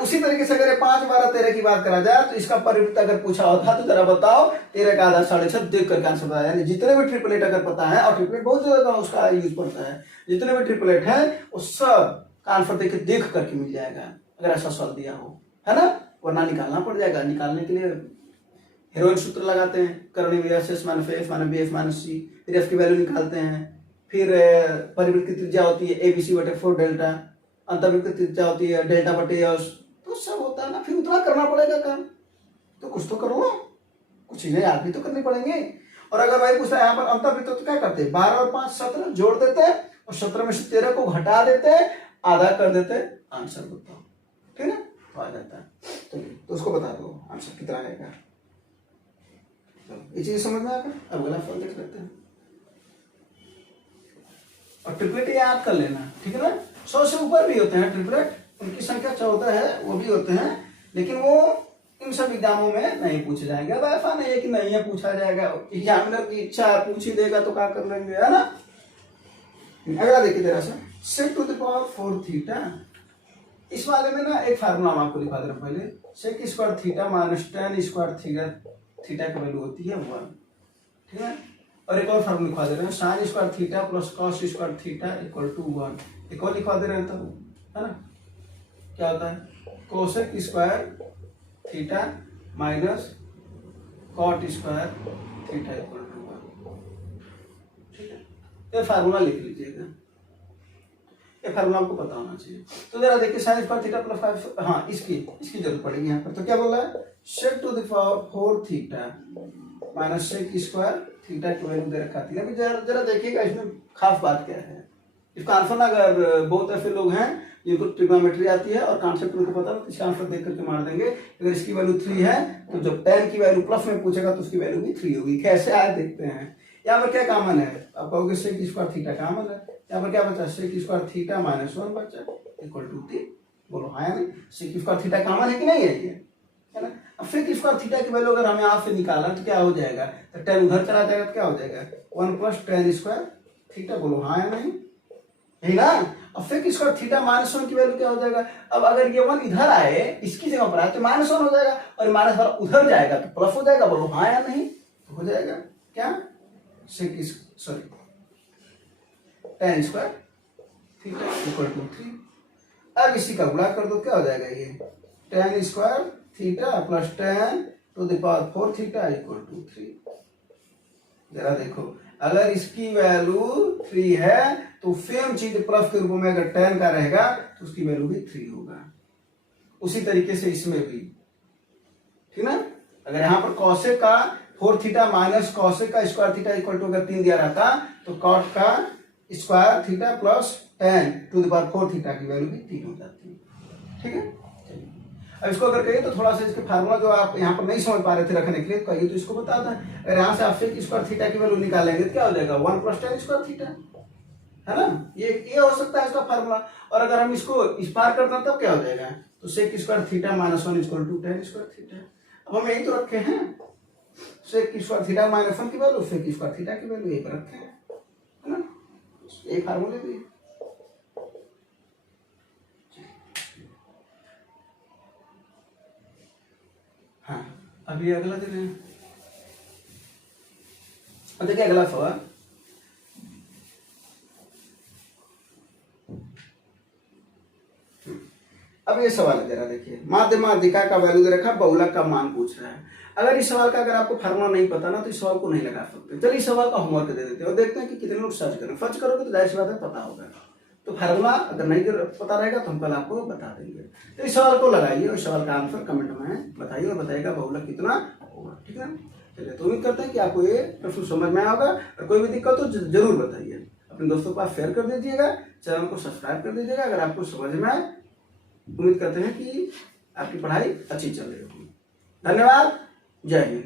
उसी तरीके से अगर 5, 12, 13 की बात करा जाए तो इसका परिवृत्त अगर पूछा होता तो जरा बताओ 13 का आधा 6.5 देख करके आंसर बताया। यानी जितने भी ट्रिपलेट अगर पता है, और ट्रिपलेट बहुत ज्यादा उसका यूज पड़ता है, जितने भी ट्रिपलेट है वो सब का आंसर देख करके मिल जाएगा अगर ऐसा सवाल दिया हो, है ना। वरना निकालना पड़ जाएगा। निकालने के लिए हेरोइन सूत्र लगाते हैं, करणीय S minus F minus B F minus C, फिर एफ की वैल्यू निकालते हैं, फिर परिवृत्त की त्रिज्या होती है ABC/4 डेल्टा, अंतर्वृत्त की त्रिज्या होती है डेल्टा/एस, तो सब होता है ना, फिर उतना करना पड़ेगा काम, तो कुछ तो करो, कुछ चीजें याद भी तो करनी पड़ेंगे। और अगर भाई पूछता है यहाँ पर अंतर्वृत्त तो क्या करते हैं, 12 और 5 17 जोड़ देते हैं और 17 में से 13 को घटा देते हैं, आधा कर देते हैं, आंसर बताओ, ठीक है, तो आ जाता है। चलिए तो उसको बता दो आंसर कितना आएगा। ये चीज समझ में आएगा। अब अगला सवाल देख लेते हैं और ट्रिपलेट याद कर लेना, ठीक है ना। 100 से ऊपर भी होते हैं ट्रिपलेट, उनकी संख्या 14 है, वो भी होते हैं, लेकिन वो इन सब एग्जामों में नहीं पूछे जाएंगे। अब ऐसा नहीं है कि नहीं है, पूछा जाएगा, एग्जामिनर की इच्छा है पूछ ही देगा तो क्या कर लेंगे, है ना। अगला देखिए जरा सा, sec टू द पावर 4 थीटा। इस वाले में ना एक फार्मूला हम आपको लिखा दे रहे हैं पहले, sec square theta minus tan square theta, theta की वैल्यू होती है 1, ठीक है। और एक और फार्मूला लिखवा दे रहे हैं, sin square theta plus cos square theta equal to 1। एक और लिखवा दे रहे हैं तब, है ना, क्या होता है cosec square theta minus cot square theta equal to 1, ठीक है। ये फार्मूला लिख लीजिएगा, ये फार्मूला आपको पता होना चाहिए। तो जरा देखिए sin स्क्वायर थीटा प्लस 5, हाँ इसकी जरूरत पड़ेगी यहाँ पर। तो क्या बोला है, sec to the power 4 theta minus sec square theta की वैल्यू दे रखा थी। अभी जरा देखिएगा इसमें खास बात क्या है। इसका आंसर ना अगर बहुत ऐसे लोग हैं जिनको ट्रिग्नोमेट्री आती है और कॉन्सेप्ट उनको पता है तो इसका आंसर देख करके मार देंगे। अगर इसकी वैल्यू 3 है तो जब tan की वैल्यू प्लस में पूछेगा तो उसकी वैल्यू भी 3 होगी। कैसे आए देखते हैं। यहाँ पर क्या कॉमन है, आप कहोगे sec स्क्वायर थीटा कॉमन है। यहाँ पर क्या बचा, sec स्क्वायर थीटा माइनस 1 बचा इक्वल टू 3। बोलो हाँ या नहीं, sec स्क्वायर थीटा कॉमन है कि नहीं है, ये है ना। अब sec स्क्वायर थीटा की वैल्यू अगर हमें यहाँ से निकाला तो क्या हो जाएगा, तो tan उधर चला जाएगा तो क्या हो जाएगा 1 प्लस tan स्क्वायर थीटा। बोलो हाँ या नहीं, यही ना। अब sec स्क्वायर थीटा माइनस 1 की वैल्यू क्या हो जाएगा, अब अगर ये 1 इधर आए इसकी जगह पर आए तो माइनस 1 हो जाएगा और माइनस वाला उधर जाएगा तो प्लस हो जाएगा। बोलो हाँ या नहीं, तो हो जाएगा क्या sec sorry tan square theta equal to 3। अब इसी का गुणा कर दो, क्या हो जाएगा ये tan square theta plus tan to the power 4 theta equal to 3। जरा देखो, अगर इसकी वैल्यू 3 है तो सेम चीज प्लस के रूप में अगर tan का रहेगा तो उसकी वैल्यू भी 3 होगा। उसी तरीके से इसमें भी, ठीक ना। अगर यहाँ पर cosec का 4 थीटा माइनस cosec का स्क्वायर थीटा इक्वल टू अगर 3 दिया रहता तो cot का square theta plus tan to the power 4 theta की वैल्यू भी 3 हो जाती है। ठीक है, अब इसको अगर कहिए तो थोड़ा सा इसके फार्मूला जो आप यहाँ पर नहीं समझ पा रहे थे रखने के लिए कहिए तो इसको बता दें। अगर यहाँ से आप sec स्क्वायर थीटा की वैल्यू निकालेंगे तो क्या हो जाएगा 1 प्लस tan स्क्वायर थीटा, है ना। ये हो सकता है इसका फार्मूला। और अगर हम इसको इस पार कर दें तब क्या हो जाएगा, तो sec square theta minus 1 equal to tan square theta. अब हम यही तो रखे हैं, sec स्क्वायर थीटा माइनस 1 की वैल्यू sec स्क्वायर थीटा की वैल्यू यही पर रखे हैं, है ना। यही फार्मूले भी है। हाँ, अभी अगला दिन है। अब देखिए अगला सवाल, अब ये सवाल है, जरा देखिए। माध्य माध्यिका का वैल्यू दे रखा, बहुलक का मान पूछ रहा है। अगर इस सवाल का अगर आपको फार्मूला नहीं पता ना तो इस सवाल को नहीं लगा सकते। चलिए इस सवाल का होमवर्क दे देते हैं और देखते हैं कि कितने लोग सर्च करें। सर्च करोगे तो जाहिर सी बात है पता होगा। तो फार्मूला अगर नहीं पता रहेगा तो हम कल आपको बता देंगे। तो इस सवाल को लगाइए और सवाल का आंसर कमेंट में बताइए और बताइएगा बहुलक कितना होगा। ठीक है, चलिए तो उम्मीद करते हैं कि आपको ये प्रश्न समझ में आया होगा। और कोई भी दिक्कत हो जरूर बताइए, अपने दोस्तों के पास शेयर कर दीजिएगा, चैनल को सब्सक्राइब कर दीजिएगा अगर आपको समझ में आए। उम्मीद करते हैं कि आपकी पढ़ाई अच्छी चल रही होगी। धन्यवाद, जय हिंद।